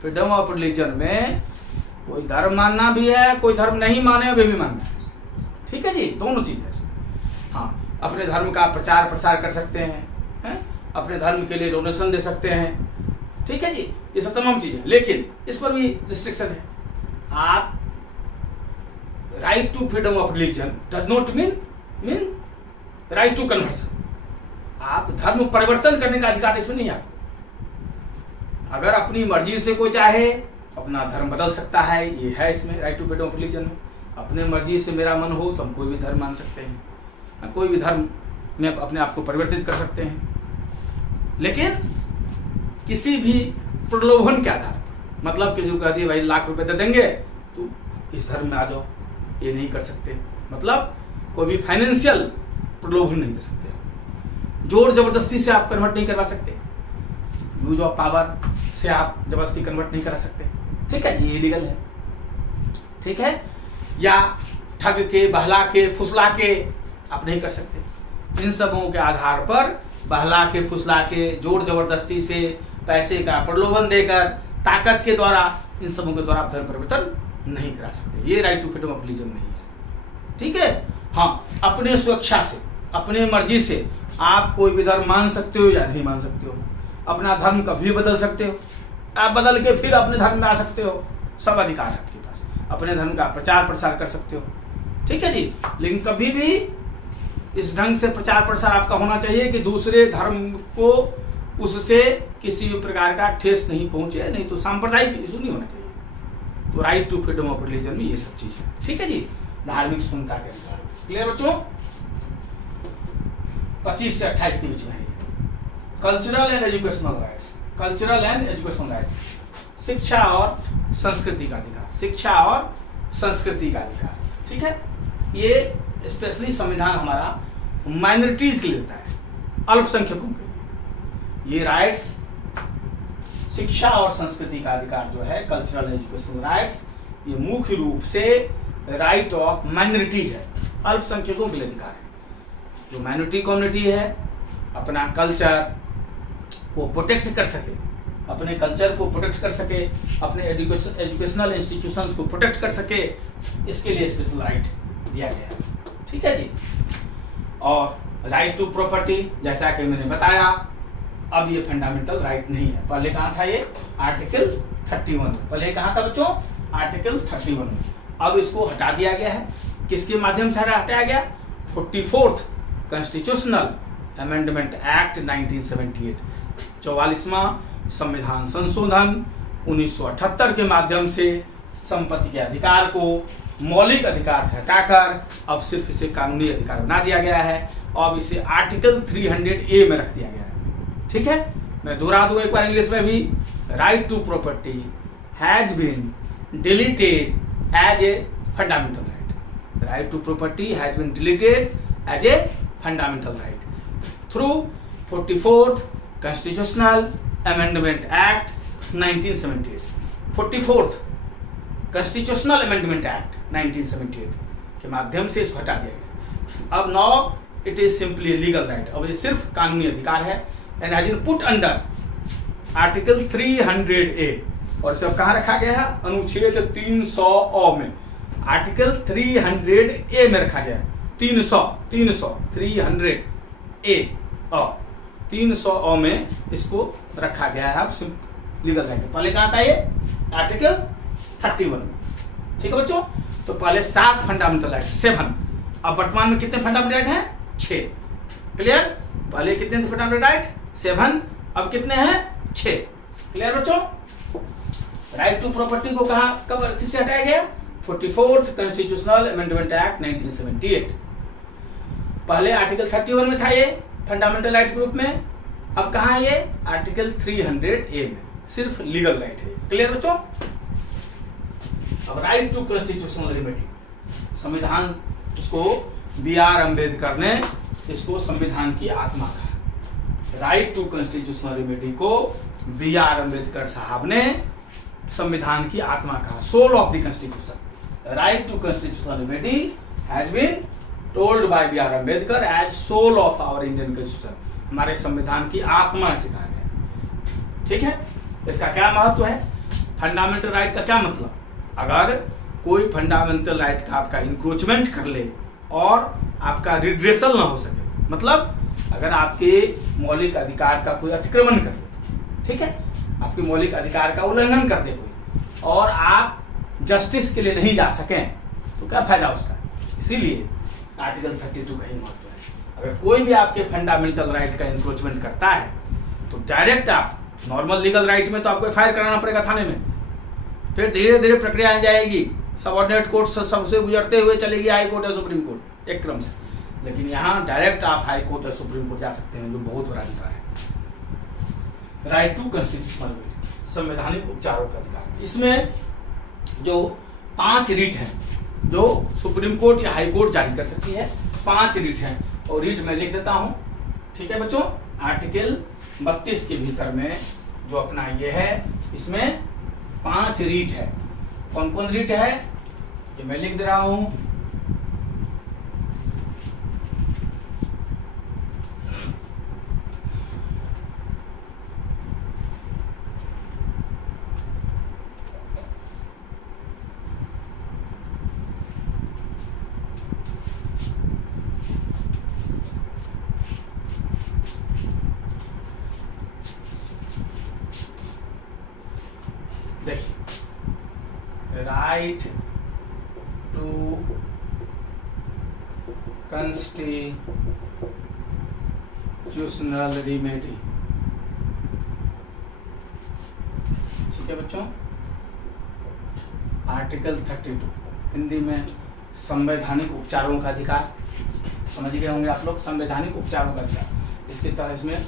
फ्रीडम ऑफ रिलीजन में कोई धर्म मानना भी है, कोई धर्म नहीं माने वे भी मानना है। ठीक है जी, दोनों चीज है इसमें। हाँ, अपने धर्म का प्रचार प्रसार कर सकते हैं, अपने धर्म के लिए डोनेशन दे सकते हैं। ठीक है जी, ये सब तमाम चीजें, लेकिन इस पर भी रिस्ट्रिक्शन है। आप right to freedom of religion does not mean right to conversion. आप धर्म परिवर्तन करने का अधिकार इसमें नहीं है। अगर अपनी मर्जी से कोई चाहे अपना धर्म बदल सकता है, ये है इसमें right to freedom of religion में। अपने मर्जी से मेरा मन हो तो हम कोई भी धर्म मान सकते हैं, कोई भी धर्म में अपने आप को परिवर्तित कर सकते हैं, लेकिन किसी भी प्रलोभन के आधार पर, मतलब किसी को कह दिए भाई लाख रुपए दे देंगे तो इस धर्म में आ जाओ, ये नहीं कर सकते। मतलब कोई भी फाइनेंशियल प्रलोभन नहीं दे सकते, जोर जबरदस्ती से आप कन्वर्ट नहीं करवा सकते, यूज ऑफ पावर से आप जबरदस्ती कन्वर्ट नहीं करा सकते। ठीक है, ये इलीगल है। ठीक है, या ठग के, बहला के, फुसला के आप नहीं कर सकते। इन सबों के आधार पर बहला के, फुसला के, जोर जबरदस्ती से, पैसे का प्रलोभन देकर, ताकत के द्वारा, इन सबों के द्वारा आप धर्म परिवर्तन नहीं करा सकते। ये right to freedom of religion नहीं है। ठीक है। हाँ, अपने स्वेच्छा से, अपने मर्जी से आप कोई भी धर्म मान सकते हो या नहीं मान सकते हो, अपना धर्म कभी बदल सकते हो, आप बदल के फिर अपने धर्म में आ सकते हो, सब अधिकार है आपके पास, अपने धर्म का प्रचार प्रसार कर सकते हो। ठीक है जी, लेकिन कभी भी इस ढंग से प्रचार प्रसार आपका होना चाहिए कि दूसरे धर्म को उससे किसी प्रकार का ठेस नहीं पहुंचे, नहीं तो सांप्रदायिक इशू नहीं होना चाहिए। तो right to freedom of religion में ये सब चीज है। ठीक है जी, धार्मिक स्वतंत्रता के अधिकार। क्लियर बच्चों? 25 से 28 के बीच में है। Cultural and educational rights, cultural and educational rights, शिक्षा और संस्कृति का अधिकार, शिक्षा और संस्कृति का अधिकार। ठीक है, ये स्पेशली संविधान हमारा माइनॉरिटीज के लिए देता है, अल्पसंख्यकों के लिए। ये राइट्स, शिक्षा और संस्कृति का अधिकार जो है, कल्चरल एजुकेशनल राइट्स, ये मुख्य रूप से राइट ऑफ माइनॉरिटीज है, अल्पसंख्यकों के लिए अधिकार है। जो माइनॉरिटी कम्युनिटी है अपना कल्चर को प्रोटेक्ट कर सके, अपने कल्चर को प्रोटेक्ट कर सके, अपने एजुकेशनल इंस्टीट्यूशंस को प्रोटेक्ट कर सके, इसके लिए स्पेशल राइट दिया गया है। ठीक है जी। और राइट टू प्रॉपर्टी, जैसा कि मैंने बताया, अब ये फंडामेंटल राइट नहीं है। पहले कहाँ था ये? आर्टिकल 31। पहले कहाँ था बच्चों? आर्टिकल 31 में। अब इसको हटा दिया गया है। किसके माध्यम से हटाया गया? 44th कॉन्स्टिट्यूशनल अमेंडमेंट एक्ट 1978, 44वां संविधान संशोधन 1978 के माध्यम से संपत्ति के अधिकार को मौलिक अधिकार से हटाकर अब सिर्फ इसे कानूनी अधिकार बना दिया गया है। अब इसे आर्टिकल 300A में रख दिया गया है। ठीक है, मैं दोहरा दूं एक बार इंग्लिश में भी। Right to property has been deleted as a fundamental right. Right to property has been deleted as a fundamental right through 44th constitutional amendment act 1978। 44th constitutional amendment act 1978 के माध्यम से इसको हटा दिया गया। अब now it is simply legal right. अब ये सिर्फ कानूनी अधिकार है and has been put under article 300A। और इसे कहाँ रखा गया है? अनुच्छेद 300 में, आर्टिकल 300A में रखा गया है। 300 में इसको रखा गया है। अब लीगल राइट। पहले कहाँ था ये? आर्टिकल 31। ठीक है बच्चों। तो पहले 7 फंडामेंटल राइट, 7। अब वर्तमान में कितने फंडामेंटल राइट हैं? 6। क्लियर? पहले कितने फंडामेंटल राइट? 7। अब कितने हैं? 6। क्लियर बच्चों? राइट टू प्रॉपर्टी को कब किससे हटाया गया? 44th constitutional amendment act 1978। पहले आर्टिकल 31 में था ये फंडामेंटल राइट ग्रुप में। अब कहाँ है ये? आर्टिकल 300A में। सिर्फ लीगल राइट है। क्लियर बच्चों? अब राइट टू कॉन्स्टिट्यूशनल रेमेडी, संविधान, इसको B.R. अम्बेडकर ने इसको संविधान की आत्मा कहा। राइट टू कॉन्स्टिट्यूशनल रेमेडी को B.R. अम्बेडकर साहब ने संविधान की आत्मा कहा, soul of the constitution. Right to constitutional remedy has been told by B.R. Ambedkar as soul of our Indian constitution. हमारे संविधान की आत्मा से कहा गया। ठीक है, इसका क्या महत्व है? फंडामेंटल राइट का क्या मतलब? अगर कोई फंडामेंटल राइट का आपका इंक्रोचमेंट कर ले और आपका रिड्रेसल ना हो सके, मतलब अगर आपके मौलिक अधिकार का कोई अतिक्रमण कर ले, ठीक है, आपके मौलिक अधिकार का उल्लंघन कर दे कोई, और आप जस्टिस के लिए नहीं जा सकें, तो क्या फायदा उसका? इसीलिए आर्टिकल 32 का ही महत्व है। अगर कोई भी आपके फंडामेंटल राइट का इंक्रोचमेंट करता है तो डायरेक्ट आप, नॉर्मल लीगल राइट में तो आपको एफआईआर कराना पड़ेगा थाने में, फिर धीरे धीरे प्रक्रिया आ जाएगी, सबऑर्डिनेट कोर्ट सबसे गुजरते हुए चलेगी हाई कोर्ट या सुप्रीम कोर्ट, एक क्रम से। लेकिन यहाँ डायरेक्ट आप हाई कोर्ट या सुप्रीम कोर्ट जा सकते हैं, जो बहुत बड़ा अधिकार है। राइट टू कॉन्स्टिट्यूशनल रेमेडी, संवैधानिक उपचारों का अधिकार। इसमें जो 5 रीट हैं जो सुप्रीम कोर्ट या हाई कोर्ट जारी कर सकती है, 5 रीट हैं, और रीट मैं लिख देता हूं। ठीक है बच्चों, आर्टिकल 32 के भीतर में जो अपना ये है, इसमें 5 रीट है। कौन कौन रीट है ये मैं लिख दे रहा हूं। देखिए, राइट टू कॉन्स्टिट्यूशनल रेमेडी। ठीक है बच्चों, आर्टिकल 32 हिंदी में संवैधानिक उपचारों का अधिकार, समझ गए होंगे आप लोग, संवैधानिक उपचारों का अधिकार। इसके तहत इसमें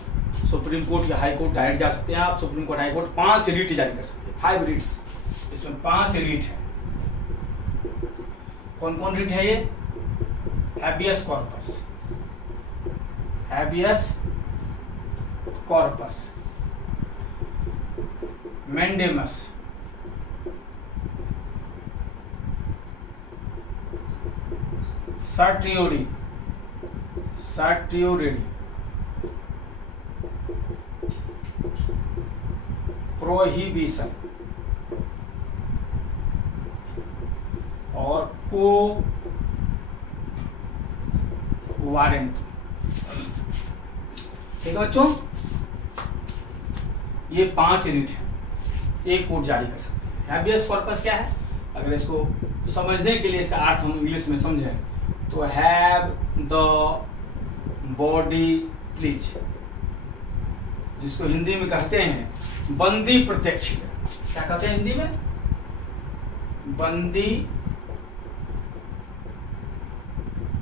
सुप्रीम कोर्ट या हाई कोर्ट डायरेक्ट जा सकते हैं आप, supreme court high court 5 writ जारी कर सकते हैं, 5 रीट्स। इसमें 5 रीट है। कौन कौन रीट है ये? Habeas corpus, habeas corpus, mandamus, certiorari, prohibition और को वारंट। ठीक है बच्चों, ये 5 यूनिट है, एक कोड जारी कर सकते हैं। हैबियस कॉर्पस क्या है, अगर इसको समझने के लिए इसका अर्थ हम इंग्लिश में समझें तो हैव द बॉडी प्लीज, जिसको हिंदी में कहते हैं बंदी प्रत्यक्षीकरण। क्या कहते हैं हिंदी में? बंदी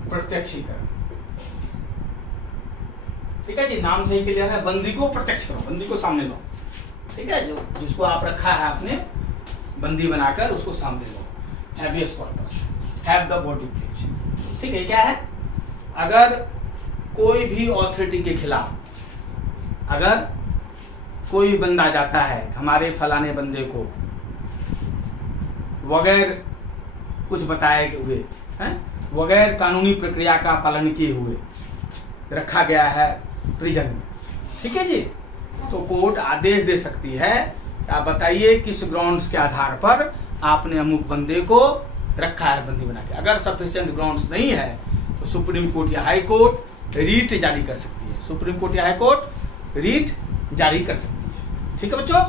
प्रत्यक्षीकरण। ठीक है जी, नाम से ही क्लियर है, बंदी को प्रत्यक्ष करो, बंदी को सामने लो। ठीक है, जो जिसको आप रखा है आपने बंदी बनाकर उसको सामने लो। Habeas corpus, have the body please. ठीक है, क्या है? अगर कोई भी ऑथोरिटी के खिलाफ अगर कोई बंदा जाता है, हमारे फलाने बंदे को बगैर कुछ बताए हुए हैं, बगैर कानूनी प्रक्रिया का पालन किए हुए रखा गया है प्रिजन में, ठीक है जी, तो कोर्ट आदेश दे सकती है, आप बताइए किस ग्राउंड्स के आधार पर आपने अमुक बंदे को रखा है बंदी बना के। अगर सफिशिएंट ग्राउंड्स नहीं है तो सुप्रीम कोर्ट या हाई कोर्ट रीट जारी कर सकती है। सुप्रीम कोर्ट या हाई कोर्ट रीट जारी कर सकती है। ठीक है बच्चों,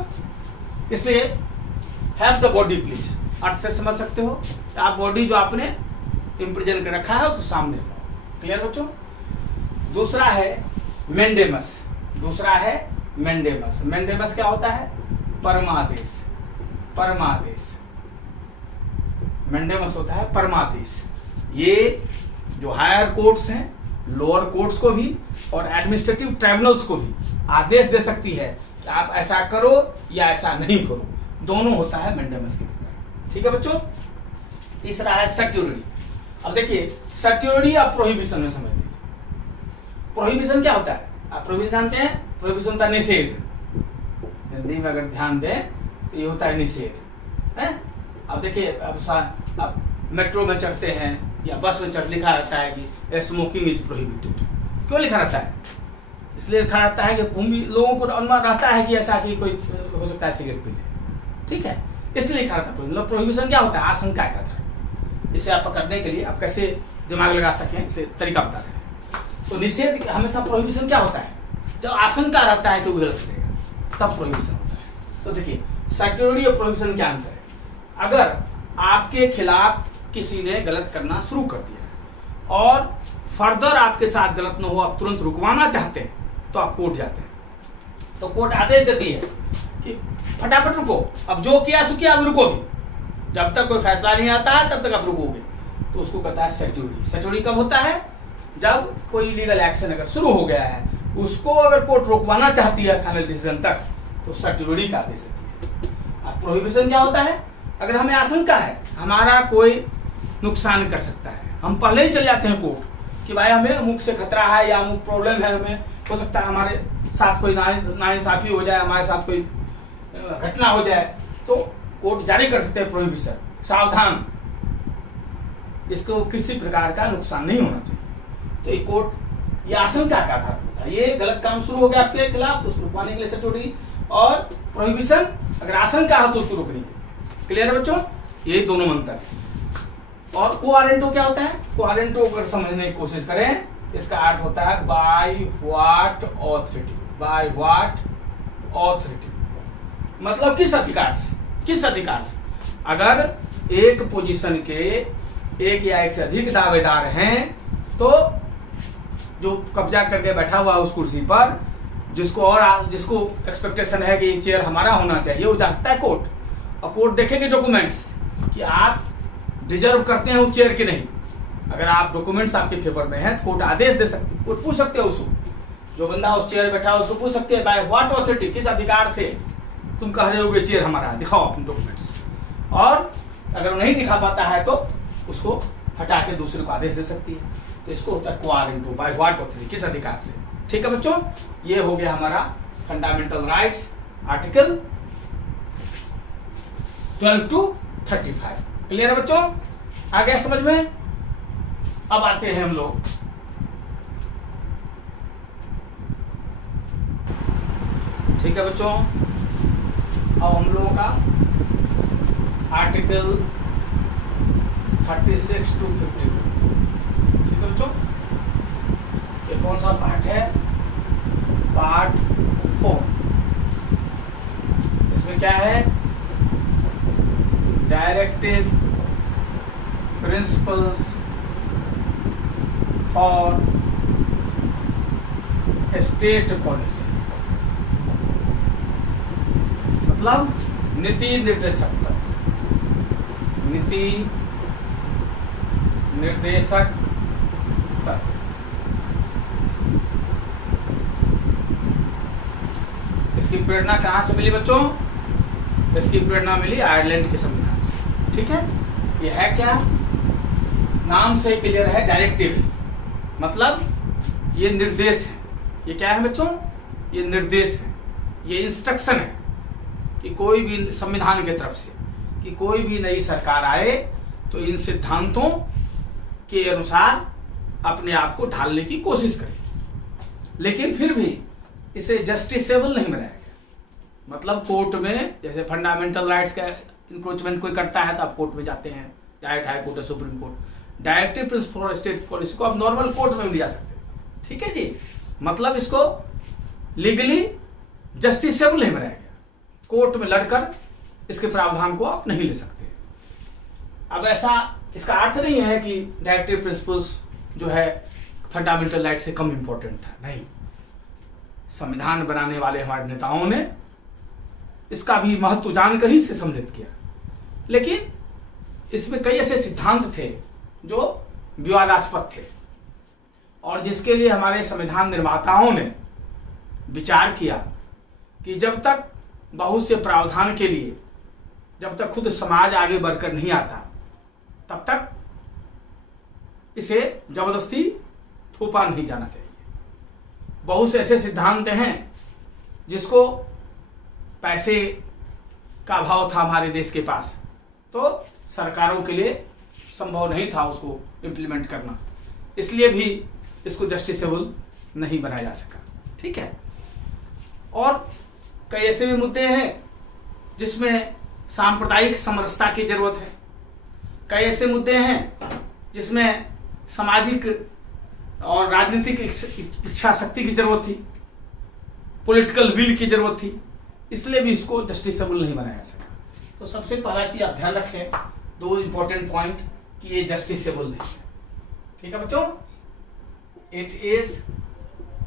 इसलिए हैव द बॉडी प्लीज अर्थ से समझ सकते हो, आप बॉडी जो आपने इम्प्रिजन कर रखा है उसको सामने लो। क्लियर बच्चों? दूसरा है मेंडेमस। दूसरा है मेंडेमस। मेंडेमस क्या होता है? परमादेश। परमादेश, मेंडेमस होता है परमादेश। ये जो हायर कोर्ट्स हैं, लोअर कोर्ट्स को भी और एडमिनिस्ट्रेटिव ट्राइब्यूनल्स को भी आदेश दे सकती है कि आप ऐसा करो या ऐसा नहीं करो, दोनों होता है मेंडेमस के भीतर। ठीक है बच्चों? तीसरा है सर्ट्योरिटी। अब देखिए सर्ट्योरिटी आप प्रोहिबिशन में समझ लीजिए। प्रोहिबिशन क्या होता है? आप प्रोहिबिशन जानते हैं? प्रोहिबिशन होता है निषेध। हिंदी में अगर ध्यान दें तो ये होता है निषेध है। अब देखिए, अब मेट्रो में चढ़ते हैं या बस में चढ़, लिखा रहता है कि स्मोकिंग इज प्रोहिबिटेड। क्यों लिखा रहता है? इसलिए लिखा रहता है कि लोगों को अनुमान रहता है कि ऐसा कि कोई हो सकता है सिगरेट पी ले। ठीक है, इसलिए लिखा रहता है। मतलब प्रोहिबिशन क्या होता है? आशंका का था। इसे आप पकड़ने के लिए आप कैसे दिमाग लगा सकें इसे तरीका बता रहे हैं। तो निषेध हमेशा प्रोहिबिशन क्या होता है? जब आशंका रहता है कि वो गलत करेगा तब प्रोहिबिशन होता है। तो देखिए सर्ट्योरिटी और प्रोहिबिशन क्या अंतर है? अगर आपके खिलाफ किसी ने गलत करना शुरू कर दिया और फर्दर आपके साथ गलत न हो, आप तुरंत रुकवाना चाहते हैं तो आप कोर्ट जाते हैं। तो कोर्ट आदेश देती है कि फटाफट रुको, अब जो किया सो किया, अब रुको भी, जब तक कोई फैसला नहीं आता है तब तक आप रुकोगे। तो उसको कहता है सर्ट्योरिटी। सर्ट्योरिटी कब होता है? जब कोई लीगल एक्शन अगर शुरू हो गया है, उसको अगर कोर्ट रोकवाना चाहती है फाइनल डिसीजन तक, तो सर्ट्योरिटी का आदेश देती है। और प्रोहिबिशन क्या होता है? अगर हमें आशंका है हमारा कोई नुकसान कर सकता है, हम पहले ही चले जाते हैं कोर्ट कि भाई हमें अमुक से खतरा है या अमुक प्रॉब्लम है, हमें हो सकता है हमारे साथ कोई नाइंसाफी हो जाए, हमारे साथ कोई घटना हो जाए, तो कोर्ट जारी कर सकते हैं प्रोहिबिशन, सावधान, इसको किसी प्रकार का नुकसान नहीं होना चाहिए। तो ये कोर्ट ये आशंका का आधार होता है। ये गलत काम शुरू हो गया आपके खिलाफ तो उसको रुकवाने के लिए सर्ट्योरिटी, और प्रोहिबिशन अगर आशंका हो तो उसको रोकने के लिए। क्लियर है बच्चों? ये दोनों अंतर है। और कोवारेंटो क्या होता है? कोवारेंटो अगर समझने की कोशिश करें, इसका अर्थ होता है by what authority. By what authority मतलब किस अधिकार से? किस अधिकार से? अगर एक पोजीशन के एक या एक से अधिक दावेदार हैं, तो जो कब्जा करके बैठा हुआ उस कुर्सी पर, जिसको एक्सपेक्टेशन है कि चेयर हमारा होना चाहिए, वो जाता है कोर्ट, और कोर्ट देखेगी डॉक्यूमेंट्स कि आप डिजर्व करते हैं उस चेयर के नहीं। अगर आप डॉक्यूमेंट्स आपके फेवर में है तो कोर्ट आदेश दे सकती है। कोर्ट पूछ सकते हैं उसको, जो बंदा उस चेयर बैठा है उसको पूछ सकते हैं बाय व्हाट ऑथोरिटी, किस अधिकार से तुम कह रहे हो कि चेयर हमारा, दिखाओ अपने डॉक्यूमेंट्स। और अगर वो नहीं दिखा पाता है तो उसको हटा के दूसरे को आदेश दे सकती है। तो इसको होता है कोवारेंटो, बाय व्हाट ऑथोरिटी, किस अधिकार से। ठीक है बच्चों, ये हो गया हमारा fundamental rights article 12 to 35। Clear है बच्चों? आ गया समझ में? अब आते हैं हम लोग ठीक है बच्चों, अब हम लोगों का आर्टिकल 36 to 52, ठीक है बच्चों। ये कौन सा पार्ट है? पार्ट 4। इसमें क्या है? Directive principles for state policy, मतलब नीति निर्देशक तत्व, नीति निर्देशक तत्व। इसकी प्रेरणा कहाँ से मिली बच्चों? इसकी प्रेरणा मिली आयरलैंड के संविधान से, ठीक है। ये है क्या? नाम से क्लियर है, डायरेक्टिव, मतलब ये निर्देश है। ये क्या है बच्चों? ये निर्देश है, ये इंस्ट्रक्शन है कि कोई भी संविधान की तरफ से कि कोई भी नई सरकार आए तो इन सिद्धांतों के अनुसार अपने आप को ढालने की कोशिश करे, लेकिन फिर भी इसे जस्टिसेबल नहीं बनाया गया। मतलब कोर्ट में जैसे फंडामेंटल राइट्स का इंक्रोचमेंट कोई करता है तो आप कोर्ट में जाते हैं, डायरेक्ट हाई कोर्ट या supreme court. Directive principle for state policy को आप नॉर्मल कोर्ट में भी जा सकते हैं, ठीक है जी। मतलब इसको लीगली जस्टिसेबल नहीं बनाया गया, कोर्ट में लड़कर इसके प्रावधान को आप नहीं ले सकते। अब ऐसा इसका अर्थ नहीं है कि डायरेक्टिव प्रिंसिपल्स जो है फंडामेंटल राइट से कम इंपॉर्टेंट था, नहीं। संविधान बनाने वाले हमारे नेताओं ने इसका भी महत्व जानकर ही इसे सम्मिलित किया, लेकिन इसमें कई ऐसे सिद्धांत थे जो विवादास्पद थे और जिसके लिए हमारे संविधान निर्माताओं ने विचार किया कि जब तक बहुत से प्रावधान के लिए जब तक खुद समाज आगे बढ़कर नहीं आता तब तक इसे जबरदस्ती थोपा नहीं जाना चाहिए। बहुत से ऐसे सिद्धांत हैं जिसको पैसे का अभाव था हमारे देश के पास, तो सरकारों के लिए संभव नहीं था उसको इम्प्लीमेंट करना, इसलिए भी इसको जस्टिसेबल नहीं बनाया जा सका, ठीक है। और कई ऐसे भी मुद्दे हैं जिसमें सांप्रदायिक समरसता की जरूरत है, कई ऐसे मुद्दे हैं जिसमें सामाजिक और राजनीतिक इच्छा शक्ति की जरूरत थी, पॉलिटिकल विल की जरूरत थी, इसलिए भी इसको जस्टिसेबल नहीं बनाया जा सका। तो सबसे पहला चीज आप ध्यान रखें, दो इंपॉर्टेंट पॉइंट कि ये जस्टिसेबल नहीं है, ठीक है बच्चों। इट इज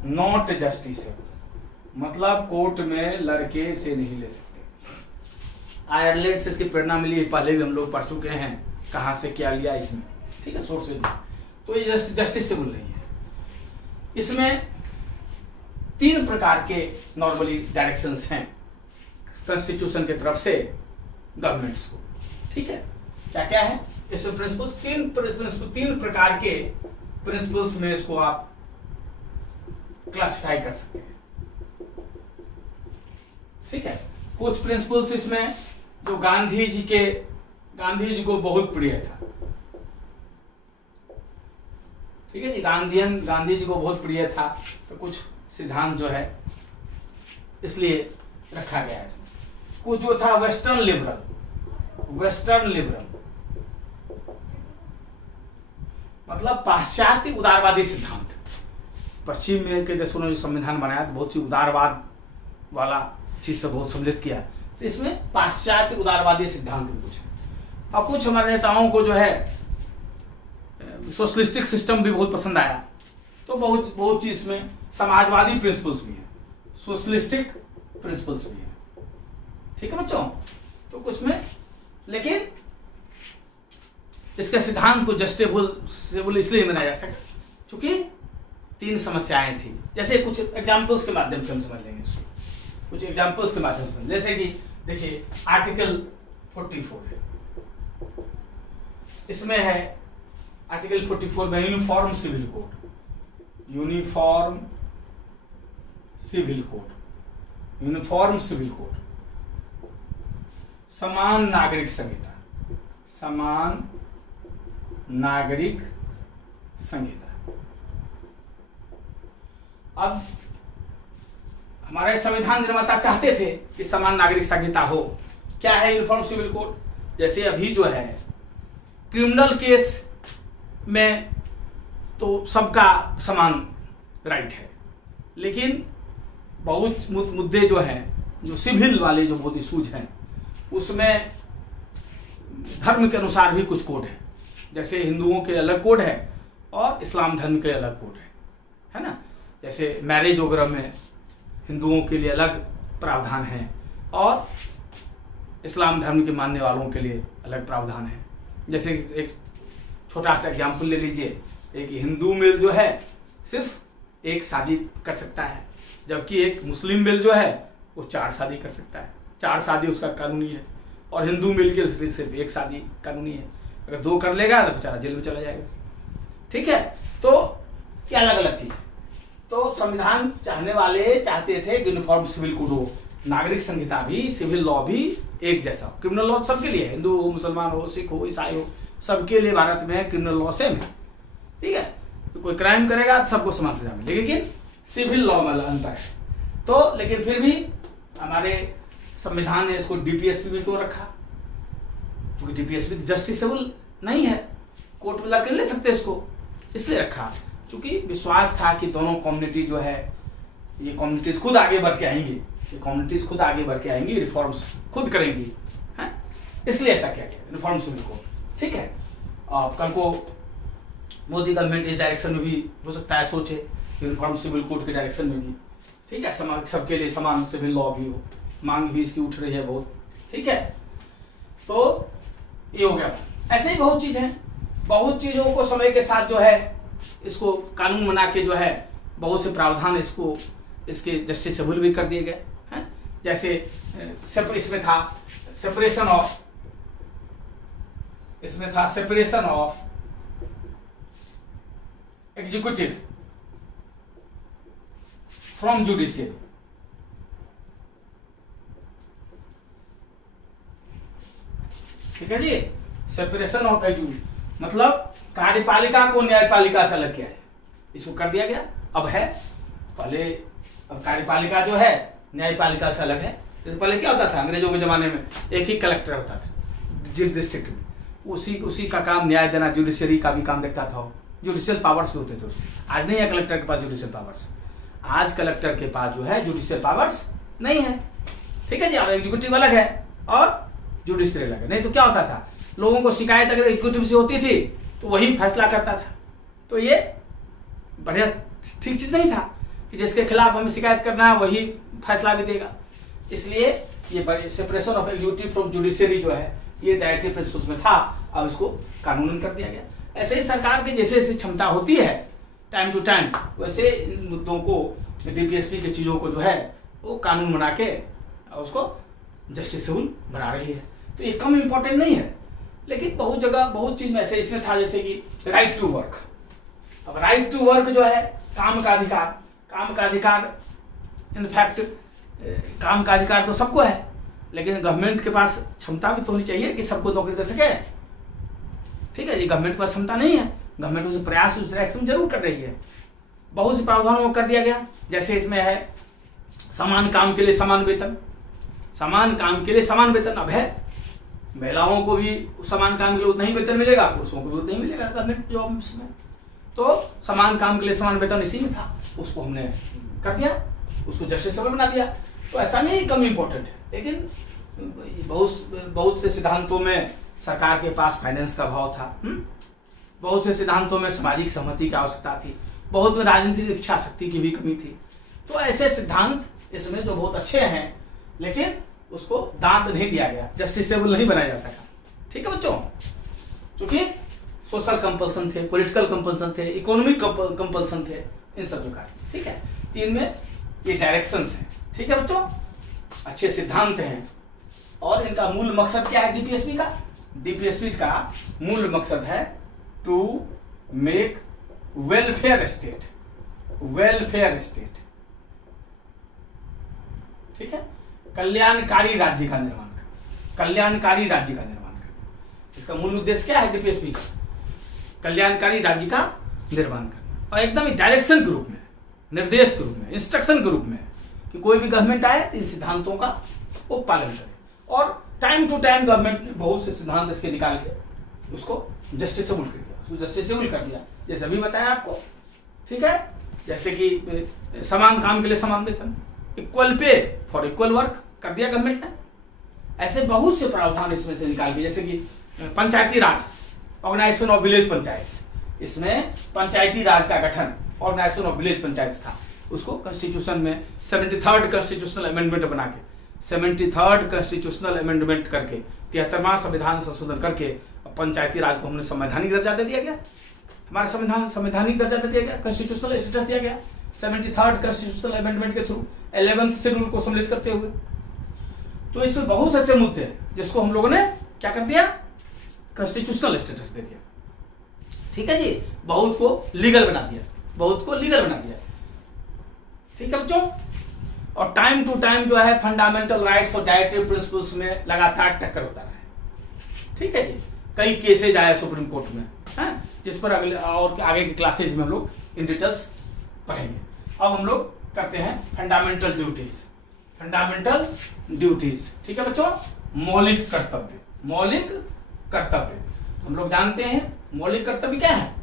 नॉट जस्टिसेबल, मतलब कोर्ट में लड़के से नहीं ले सकते। आयरलैंड से इसकी प्रेरणा मिली, पहले भी हम लोग पढ़ चुके हैं कहां से क्या लिया इसमें, ठीक है, सोर्सेज। तो ये जस्टिसेबल नहीं है। इसमें 3 प्रकार के नॉर्मली डायरेक्शंस हैं कॉन्स्टिट्यूशन की तरफ से गवर्नमेंट्स को, ठीक है। क्या क्या है इसमें प्रिंसिपल्स? 3 प्रकार के प्रिंसिपल्स में इसको आप क्लासिफाई कर सकते हैं, ठीक है। कुछ प्रिंसिपल्स इसमें जो गांधी जी को बहुत प्रिय था, ठीक है जी। गांधी जी को बहुत प्रिय था, तो कुछ सिद्धांत जो है इसलिए रखा गया है। कुछ जो था वेस्टर्न लिबरल, मतलब पाश्चात्य उदारवादी सिद्धांत। पश्चिम में के देशों ने जो संविधान बनाया तो बहुत सी उदारवाद वाला चीज से बहुत सम्मिलित किया, तो इसमें पाश्चात्य उदारवादी सिद्धांत भी कुछ है। और कुछ हमारे नेताओं को जो है सोशलिस्टिक सिस्टम भी बहुत पसंद आया, तो बहुत चीज में समाजवादी प्रिंसिपल्स भी हैं, सोशलिस्टिक प्रिंसिपल्स भी हैं, ठीक है बच्चों। तो कुछ में, लेकिन इसके सिद्धांत को जस्टिसेबल इसलिए बनाया जा सका क्योंकि 3 समस्याएं थी। जैसे कुछ एग्जांपल्स के माध्यम से हम समझ लेंगे इसको, कुछ एग्जांपल्स के माध्यम से। जैसे कि देखिए आर्टिकल 44 है, इसमें है आर्टिकल 44 में यूनिफॉर्म सिविल कोड, समान नागरिक संहिता, समान नागरिक संहिता। अब हमारे संविधान निर्माता चाहते थे कि समान नागरिक संहिता हो। क्या है यूनिफॉर्म सिविल कोड? जैसे अभी जो है क्रिमिनल केस में तो सबका समान राइट है, लेकिन बहुत मुद्दे जो हैं, जो सिविल वाले जो बहुत इशूज हैं, उसमें धर्म के अनुसार भी कुछ कोड है। जैसे हिंदुओं के अलग कोड है और इस्लाम धर्म के अलग कोड है ना। जैसे मैरिज वगैरह में हिंदुओं के लिए अलग प्रावधान है और इस्लाम धर्म के मानने वालों के लिए अलग प्रावधान है। जैसे एक छोटा सा एग्जाम्पल ले लीजिए, एक हिंदू मेल जो है सिर्फ एक शादी कर सकता है, जबकि एक मुस्लिम मेल जो है वो 4 शादी कर सकता है। 4 शादी उसका कानूनी है, और हिंदू मेल के सिर्फ एक शादी कानूनी है। अगर 2 कर लेगा तो बेचारा जेल में चला जाएगा। ठीक है, तो ये अलग अलग चीज है। तो संविधान चाहने वाले चाहते थे कि यूनिफॉर्म सिविल कोड हो, नागरिक संहिता भी, सिविल लॉ भी एक जैसा हो। क्रिमिनल लॉ सबके लिए है, हिंदू हो, मुसलमान हो, सिख हो, ईसाई हो, सबके लिए भारत में क्रिमिनल लॉ सेम है। ठीक है, तो कोई क्राइम करेगा तो सबको समान सजा मिलेगी, लेकिन सिविल लॉ में अंतर है। तो लेकिन फिर भी हमारे संविधान ने इसको डीपीएसपी भी क्यों रखा? क्योंकि डीपीएसपी जस्टिसेबल नहीं है, कोर्ट में लाके ले सकते इसको, इसलिए रखा क्योंकि विश्वास था कि दोनों कम्युनिटी जो है, ये कम्युनिटीज खुद आगे बढ़ के आएंगी, ये कम्युनिटीज खुद आगे बढ़ के आएंगी, रिफॉर्म्स खुद करेंगी, है? इसलिए ऐसा किया गया यूनिफॉर्म सिविल कोड। ठीक है, कल को मोदी गवर्नमेंट इस डायरेक्शन में भी हो सकता है सोचे, यूनिफॉर्म सिविल कोड के डायरेक्शन में भी। ठीक है, सबके लिए समान सिविल लॉ भी हो, मांग भी इसकी उठ रही है बहुत। ठीक है, तो ये हो गया। ऐसे ही बहुत चीज है, बहुत चीजों को समय के साथ जो है इसको कानून बना के जो है बहुत से प्रावधान इसको इसके जस्टिसेबल भी कर दिए गए हैं। जैसे इसमें था separation of executive from judicial. ठीक है जी, सेपरेशन ऑफ एग्जीक्यूटिव मतलब कार्यपालिका को न्यायपालिका से अलग किया है, इसको कर दिया गया। अब है पहले, अब कार्यपालिका जो है न्यायपालिका से अलग है। जैसे पहले क्या होता था अंग्रेजों के जमाने में, एक ही कलेक्टर होता था जिस डिस्ट्रिक्ट में, उसी का काम न्याय देना, जुडिशरी का भी काम देखता था, जुडिशियल पावर्स भी होते थे उसमें। आज नहीं है कलेक्टर के पास जुडिशियल पावर्स, आज कलेक्टर के पास जो है जुडिशियल पावर्स नहीं है। ठीक है जी, अब एग्जीक्यूटिव अलग है और जुडिशरी अलग है। नहीं तो क्या होता था, लोगों को शिकायत अगर एग्जीक्यूटिव से होती थी तो वही फैसला करता था। तो ये बढ़िया ठीक चीज नहीं था कि जिसके खिलाफ हमें शिकायत करना है वही फैसला भी देगा। इसलिए ये separation of executive from judiciary जो है ये डायरेक्टिव प्रिंसिपल्स में था, अब इसको कानूनन कर दिया गया। ऐसे ही सरकार की जैसे जैसे क्षमता होती है टाइम टू टाइम, वैसे इन मुद्दों को, डीपीएसपी की चीजों को जो है वो कानून बना के उसको जस्टिसेबल बना रही है। तो ये कम इंपॉर्टेंट नहीं है, लेकिन बहुत जगह बहुत चीज में ऐसे इसमें था, जैसे कि राइट टू वर्क। अब राइट टू वर्क जो है काम का अधिकार इनफैक्ट काम का अधिकार तो सबको है, लेकिन गवर्नमेंट के पास क्षमता भी तो होनी चाहिए कि सबको नौकरी दे सके। ठीक है, ये गवर्नमेंट के पास क्षमता नहीं है, गवर्नमेंट उसे प्रयास उस डायरेक्शन में जरूर कर रही है। बहुत से प्रावधानों में कर दिया गया, जैसे इसमें है समान काम के लिए समान वेतन, समान काम के लिए समान वेतन। अब है महिलाओं को भी समान काम के लिए उतना ही वेतन मिलेगा, पुरुषों को भी उतना ही मिलेगा गवर्नमेंट जॉब्स में। तो समान काम के लिए समान वेतन इसी में था, उसको हमने कर दिया, उसको जस्टिसेबल बना दिया। तो ऐसा नहीं कम इम्पोर्टेंट है, लेकिन बहुत से सिद्धांतों में सरकार के पास फाइनेंस का अभाव था, बहुत से सिद्धांतों में सामाजिक सहमति की आवश्यकता थी, बहुत में राजनीतिक इच्छा शक्ति की भी कमी थी। तो ऐसे सिद्धांत इसमें जो बहुत अच्छे हैं, लेकिन उसको दांत नहीं दिया गया, जस्टिसेबल नहीं बनाया जा सका। ठीक है बच्चों, क्योंकि सोशल कंपल्सन थे, पॉलिटिकल कंपल्सन थे, इकोनॉमिक कंपल्सन थे, इन सब का। ठीक है, तीन में ये डायरेक्शंस हैं। ठीक है बच्चों, अच्छे सिद्धांत हैं। और इनका मूल मकसद क्या है डीपीएसपी का? डीपीएसपी का मूल मकसद है टू मेक वेलफेयर स्टेट, ठीक है, कल्याणकारी राज्य का निर्माण करना, कल्याणकारी राज्य का निर्माण करना। इसका मूल उद्देश्य क्या है डीपीएसपी का? कल्याणकारी राज्य का निर्माण करना, और एकदम डायरेक्शन के रूप में, निर्देश के रूप में, इंस्ट्रक्शन के रूप में, कि कोई भी गवर्नमेंट आए तो इन सिद्धांतों का वो पालन करे। और टाइम टू टाइम गवर्नमेंट ने बहुत से सिद्धांत इसके निकाल के उसको जस्टिसेबल कर दिया, उसको जस्टिसेबल कर दिया, जैसे अभी बताया आपको, ठीक है। जैसे कि समान काम के लिए समान वेतन, equal pay for equal work कर दिया गवर्नमेंट ने। ऐसे बहुत से प्रावधान इसमें से निकाल के, जैसे कि पंचायती राज, ऑर्गेनाइजेशन ऑफ विलेज पंचायत, इसमें पंचायती राज का गठन, ऑर्गेनाइजेशन ऑफ विलेज पंचायत था, उसको कॉन्स्टिट्यूशन में 73rd कॉन्स्टिट्यूशनल अमेंडमेंट बना के, 73rd कॉन्स्टिट्यूशनल अमेंडमेंट करके, 73वां संविधान संशोधन करके पंचायती राज को हमने संवैधानिक दर्जा दे दिया गया, हमारा संवैधानिक दर्जा दे दिया गया, कॉन्स्टिट्यूशनल स्टेटस दिया गया 73rd कॉन्स्टिट्यूशनल अमेंडमेंट के थ्रू, 11th शेड्यूल को सम्मिलित करते हुए। तो इसमें बहुत ऐसे मुद्दे हैं जिसको हम लोगों ने क्या कर दिया, कॉन्स्टिट्यूशनल स्टेटस दे दिया, ठीक है जी। बहुत को लीगल बना दिया, बहुत को लीगल बना दिया, ठीक है बच्चों। और टाइम टू टाइम जो है फंडामेंटल राइट्स और डायरेक्टिव प्रिंसिपल्स में लगातार टक्कर होता है, ठीक है जी। कई केसेज आए सुप्रीम कोर्ट में, है, जिस पर अगले और आगे की क्लासेज में हम लोग इन डिटेल्स पढ़ेंगे। अब हम लोग करते हैं फंडामेंटल ड्यूटीज, फंडामेंटल ड्यूटीज, ठीक है बच्चों। मौलिक कर्तव्य, मौलिक कर्तव्य हम लोग जानते हैं मौलिक कर्तव्य क्या है।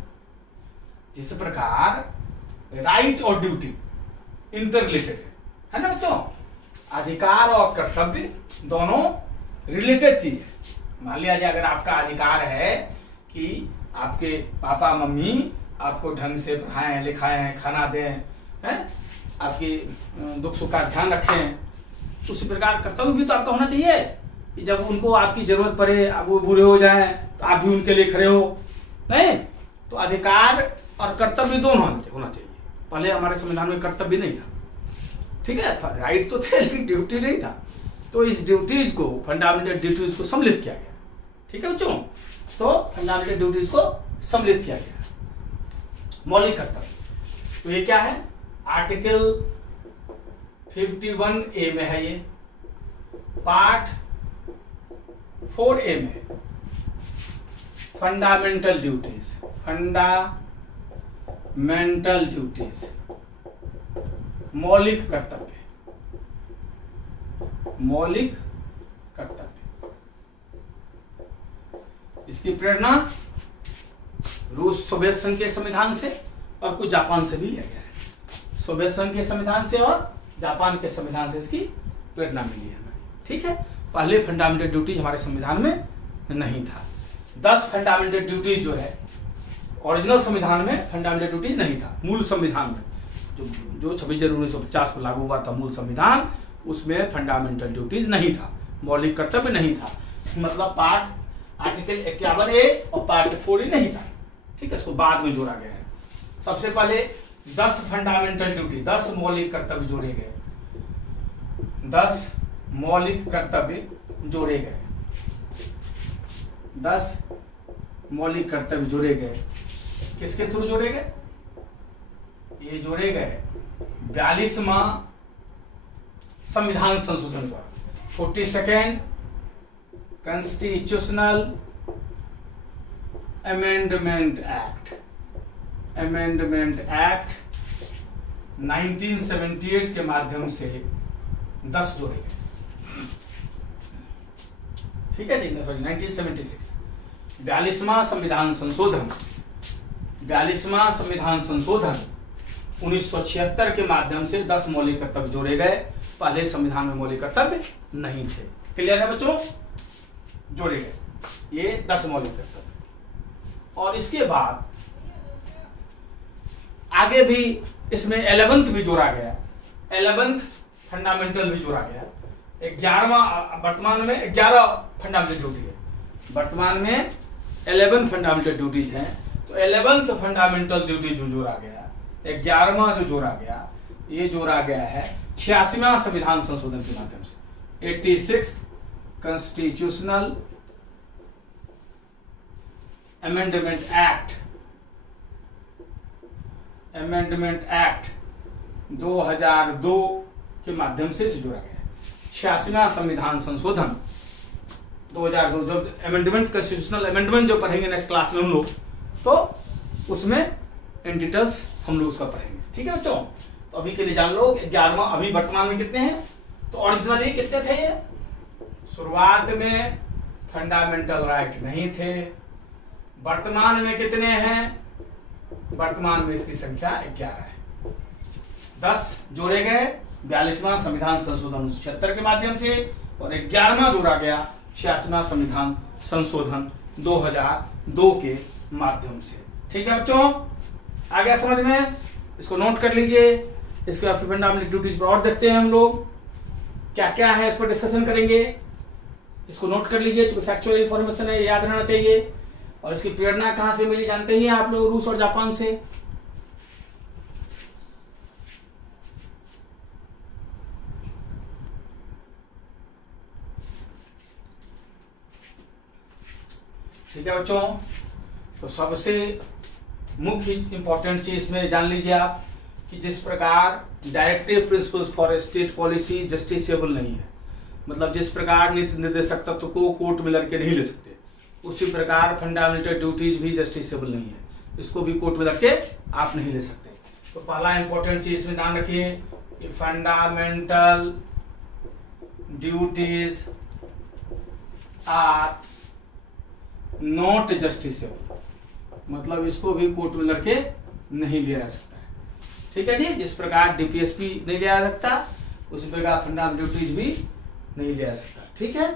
जिस प्रकार राइट और ड्यूटी इंटर रिलेटेड है ना बच्चों, अधिकार और कर्तव्य दोनों रिलेटेड चीज है। मान लिया जाए अगर आपका अधिकार है कि आपके पापा मम्मी आपको ढंग से पढ़ाएं लिखाएं, खाना दें, हैं, आपकी दुख सुख का ध्यान रखें, तो उसी प्रकार कर्तव्य भी तो आपका होना चाहिए कि जब उनको आपकी जरूरत पड़े, अब वो बुरे हो जाएं तो आप भी उनके लिए खड़े हो, नहीं। तो अधिकार और कर्तव्य दोनों होना चाहिए। पहले हमारे संविधान में कर्तव्य नहीं था, ठीक है, राइट तो थे लेकिन ड्यूटी नहीं था। तो इस ड्यूटीज को, फंडामेंटल ड्यूटीज को सम्मिलित किया गया, ठीक है बच्चों। तो फंडामेंटल ड्यूटीज को सम्मिलित किया गया, मौलिक कर्तव्य। तो ये क्या है, आर्टिकल 51A में है, ये पार्ट 4A में फंडामेंटल ड्यूटीज, फंडामेंटल ड्यूटीज, मौलिक कर्तव्य, मौलिक कर्तव्य। इसकी प्रेरणा रूस सोवियत संघ के संविधान से और कुछ जापान से भी लिया गया है। सोवियत संघ के संविधान से और जापान के संविधान से इसकी प्रेरणा मिली है हमें, ठीक है। पहले फंडामेंटल ड्यूटीज हमारे संविधान में नहीं था। 10 फंडामेंटल ड्यूटीज जो है ओरिजिनल संविधान में फंडामेंटल ड्यूटीज नहीं था। मूल संविधान में जो 26 जनवरी 1950 को लागू हुआ था मूल संविधान, उसमें फंडामेंटल ड्यूटीज नहीं था, मौलिक कर्तव्य नहीं था। मतलब पार्ट आर्टिकल 51A और पार्ट 4A नहीं था, ठीक है, इसको बाद में जोड़ा गया है। सबसे पहले 10 फंडामेंटल ड्यूटी, 10 मौलिक कर्तव्य जोड़े गए, 10 मौलिक कर्तव्य जोड़े गए, 10 मौलिक कर्तव्य जोड़े गए। किसके थ्रू जोड़े गए? ये जोड़े गए 42वां संविधान संशोधन द्वारा, 42nd constitutional amendment act, amendment act 1978 के माध्यम से 10 जोड़े गए, ठीक है जी, सॉरी 1976। 42वां संविधान संशोधन, 42वां संविधान संशोधन 1976 के माध्यम से 10 मौलिक कर्तव्य जोड़े गए। पहले संविधान में मौलिक कर्तव्य नहीं थे। क्लियर है बच्चों? जोड़े गए ये 10 मौलिक कर्तव्य। और इसके बाद आगे भी इसमें 11th भी जोड़ा गया, 11th फंडामेंटल भी जोड़ा गया। 11वां, वर्तमान में 11 फंडामेंटल ड्यूटी है, वर्तमान में 11 फंडामेंटल ड्यूटीज हैं। तो 11th फंडामेंटल ड्यूटी जो जोड़ा गया, 11वां जो जोड़ा गया, ये जोड़ा गया है 86वां संविधान संशोधन के माध्यम से, 86th constitutional amendment act, amendment act 2002 के माध्यम से इसे जोड़ा गया। 86वां संविधान संशोधन 2002, जब अमेंडमेंट कॉन्स्टिट्यूशनल अमेंडमेंट जो पढ़ेंगे नेक्स्ट क्लास में हम लोग, तो उसमें इन डिटेल्स हम लोग उसका पढ़ेंगे। ठीक है बच्चों, तो अभी के लिए जान लो 11वां, अभी वर्तमान में कितने हैं, तो ओरिजिनली कितने थे ये, शुरुआत में फंडामेंटल राइट नहीं थे, वर्तमान में कितने हैं, वर्तमान में इसकी संख्या 11 है। 10 जोड़े गए 42वां संविधान संशोधन 1976 के माध्यम से, और 11वां जोड़ा गया 86वां संविधान संशोधन 2002 के माध्यम से। ठीक है बच्चों, आ गया समझ में, इसको नोट कर लीजिए। इसके बाद फंडामेंटल ड्यूटीज पर और देखते हैं हम लोग क्या क्या है, इस पर डिस्कशन करेंगे। इसको नोट कर लीजिए, चूंकि फैक्चुअल इंफॉर्मेशन है, याद रहना चाहिए। और इसकी प्रेरणा कहां से मिली जानते ही आप लोग, रूस और जापान से। ठीक है बच्चों, तो सबसे मुख्य इंपॉर्टेंट चीज इसमें जान लीजिए आप कि जिस प्रकार directive principles for state policy justiciable नहीं है, मतलब जिस प्रकार नीति निर्देशक तत्व को कोर्ट में लड़के नहीं ले सकते, उसी प्रकार फंडामेंटल ड्यूटीज भी जस्टिसेबल नहीं है, इसको भी कोर्ट में लड़के आप नहीं ले सकते। तो पहला इंपॉर्टेंट चीज इसमें ध्यान रखिए कि fundamental duties are not justiciable, मतलब इसको भी कोर्ट में लड़के नहीं लिया जा सकता है। ठीक है जी, जिस प्रकार डीपीएसपी नहीं लिया जा सकता, उसी प्रकार फंडामेंटल ड्यूटीज भी नहीं लिया जा सकता। ठीक है,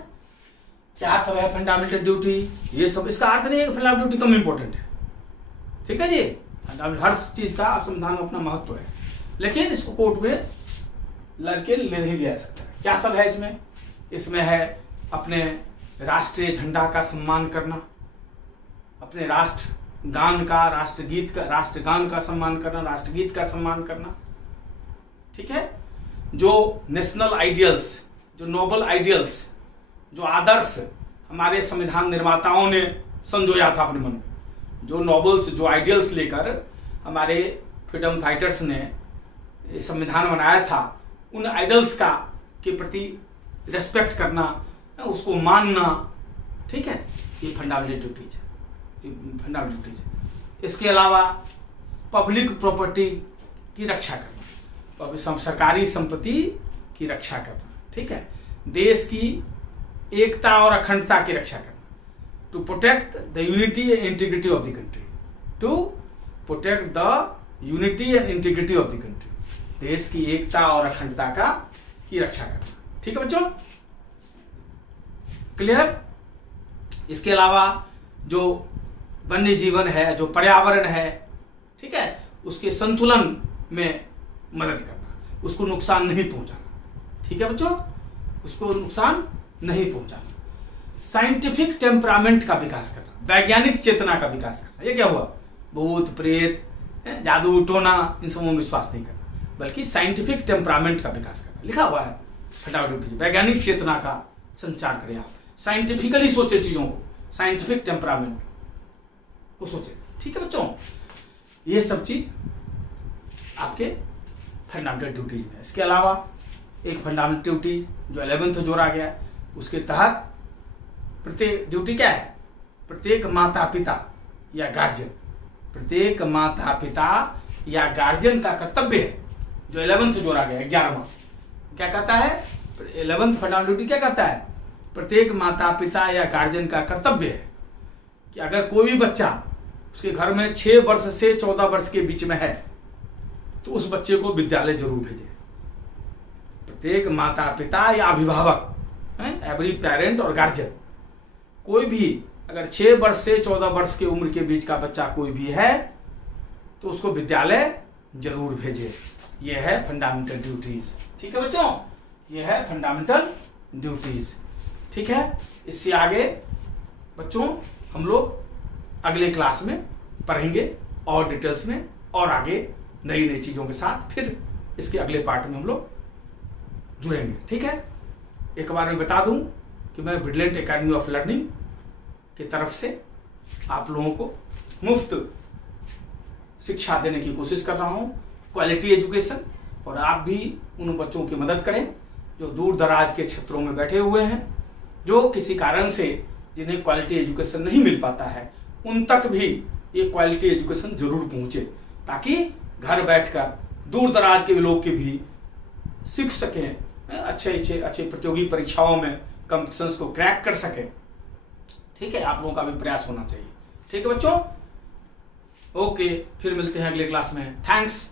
क्या सब है फंडामेंटल ड्यूटी, ये सब, इसका अर्थ नहीं है कि फंडामेंटल ड्यूटी कम इंपॉर्टेंट है। ठीक है जी, हर चीज का संविधान में अपना महत्व है, लेकिन इसको कोर्ट में लड़के नहीं लिया जा सकता। क्या सब है इसमें, इसमें है अपने राष्ट्रीय झंडा का सम्मान करना, अपने राष्ट्रगान का, राष्ट्रगान का सम्मान करना, राष्ट्रगीत का सम्मान करना। ठीक है, जो नेशनल आइडियल्स, जो नोबल आइडियल्स, जो आदर्श हमारे संविधान निर्माताओं ने संजोया था अपने मन में, जो नोबल्स, जो आइडियल्स लेकर हमारे फ्रीडम फाइटर्स ने संविधान बनाया था, उन आइडियल्स का के प्रति रेस्पेक्ट करना, उसको मानना। ठीक है, ये फंडामेंटल ड्यूटीज है, फंडामेंटल ड्यूटीज। इसके अलावा पब्लिक प्रॉपर्टी की रक्षा करना, सरकारी संपत्ति की रक्षा करना। ठीक है, देश की एकता और अखंडता की रक्षा करना, to protect the unity and integrity of the country, to protect the unity and integrity of the country, देश की एकता और अखंडता की रक्षा करना। ठीक है बच्चों, क्लियर। इसके अलावा जो वन्य जीवन है, जो पर्यावरण है, ठीक है, उसके संतुलन में मदद करना, उसको नुकसान नहीं पहुंचाना। ठीक है बच्चों, उसको नुकसान नहीं पहुंचाना। साइंटिफिक टेम्परामेंट का विकास करना, वैज्ञानिक चेतना का विकास करना। ये क्या हुआ, भूत प्रेत, जादू टोना, इन सबों में विश्वास नहीं करना, बल्कि साइंटिफिक टेम्परामेंट का विकास करना। लिखा हुआ है फटाफट, वैज्ञानिक चेतना का संचार करें आप, साइंटिफिकली सोचे चीजों को, साइंटिफिक टेम्परामेंट को सोचे। ठीक है बच्चों, ये सब चीज आपके फंडामेंटल ड्यूटीज में। इसके अलावा एक फंडामेंटल ड्यूटी जो 11th जोड़ा गया, उसके तहत प्रत्येक ड्यूटी क्या है, प्रत्येक माता पिता या गार्जियन, प्रत्येक माता पिता या गार्जियन का कर्तव्य है, जो 11th जोड़ा गया 11वां क्या कहता है, 11th फंडामेंटल ड्यूटी क्या कहता है, प्रत्येक माता पिता या गार्जियन का कर्तव्य है कि अगर कोई भी बच्चा उसके घर में 6 वर्ष से 14 वर्ष के बीच में है, तो उस बच्चे को विद्यालय जरूर भेजे। प्रत्येक माता पिता या अभिभावक, एवरी पेरेंट और गार्जियन, कोई भी अगर 6 वर्ष से 14 वर्ष की उम्र के बीच का बच्चा कोई भी है, तो उसको विद्यालय जरूर भेजे। यह है फंडामेंटल ड्यूटीज। ठीक है बच्चों, यह है फंडामेंटल ड्यूटीज। ठीक है, इससे आगे बच्चों हम लोग अगले क्लास में पढ़ेंगे और डिटेल्स में, और आगे नई नई चीजों के साथ फिर इसके अगले पार्ट में हम लोग जुड़ेंगे। ठीक है, एक बार मैं बता दूं कि मैं विजिलेंट एकेडमी ऑफ लर्निंग की तरफ से आप लोगों को मुफ्त शिक्षा देने की कोशिश कर रहा हूं, क्वालिटी एजुकेशन, और आप भी उन बच्चों की मदद करें जो दूर दराज के क्षेत्रों में बैठे हुए हैं, जो किसी कारण से जिन्हें क्वालिटी एजुकेशन नहीं मिल पाता है, उन तक भी ये क्वालिटी एजुकेशन जरूर पहुंचे। ताकि घर बैठकर दूर दराज के लोग के भी सीख सकें, अच्छे प्रतियोगी परीक्षाओं में कंपटीशंस को क्रैक कर सकें। ठीक है, आप लोगों का भी प्रयास होना चाहिए। ठीक है बच्चों, ओके, फिर मिलते हैं अगले क्लास में। थैंक्स।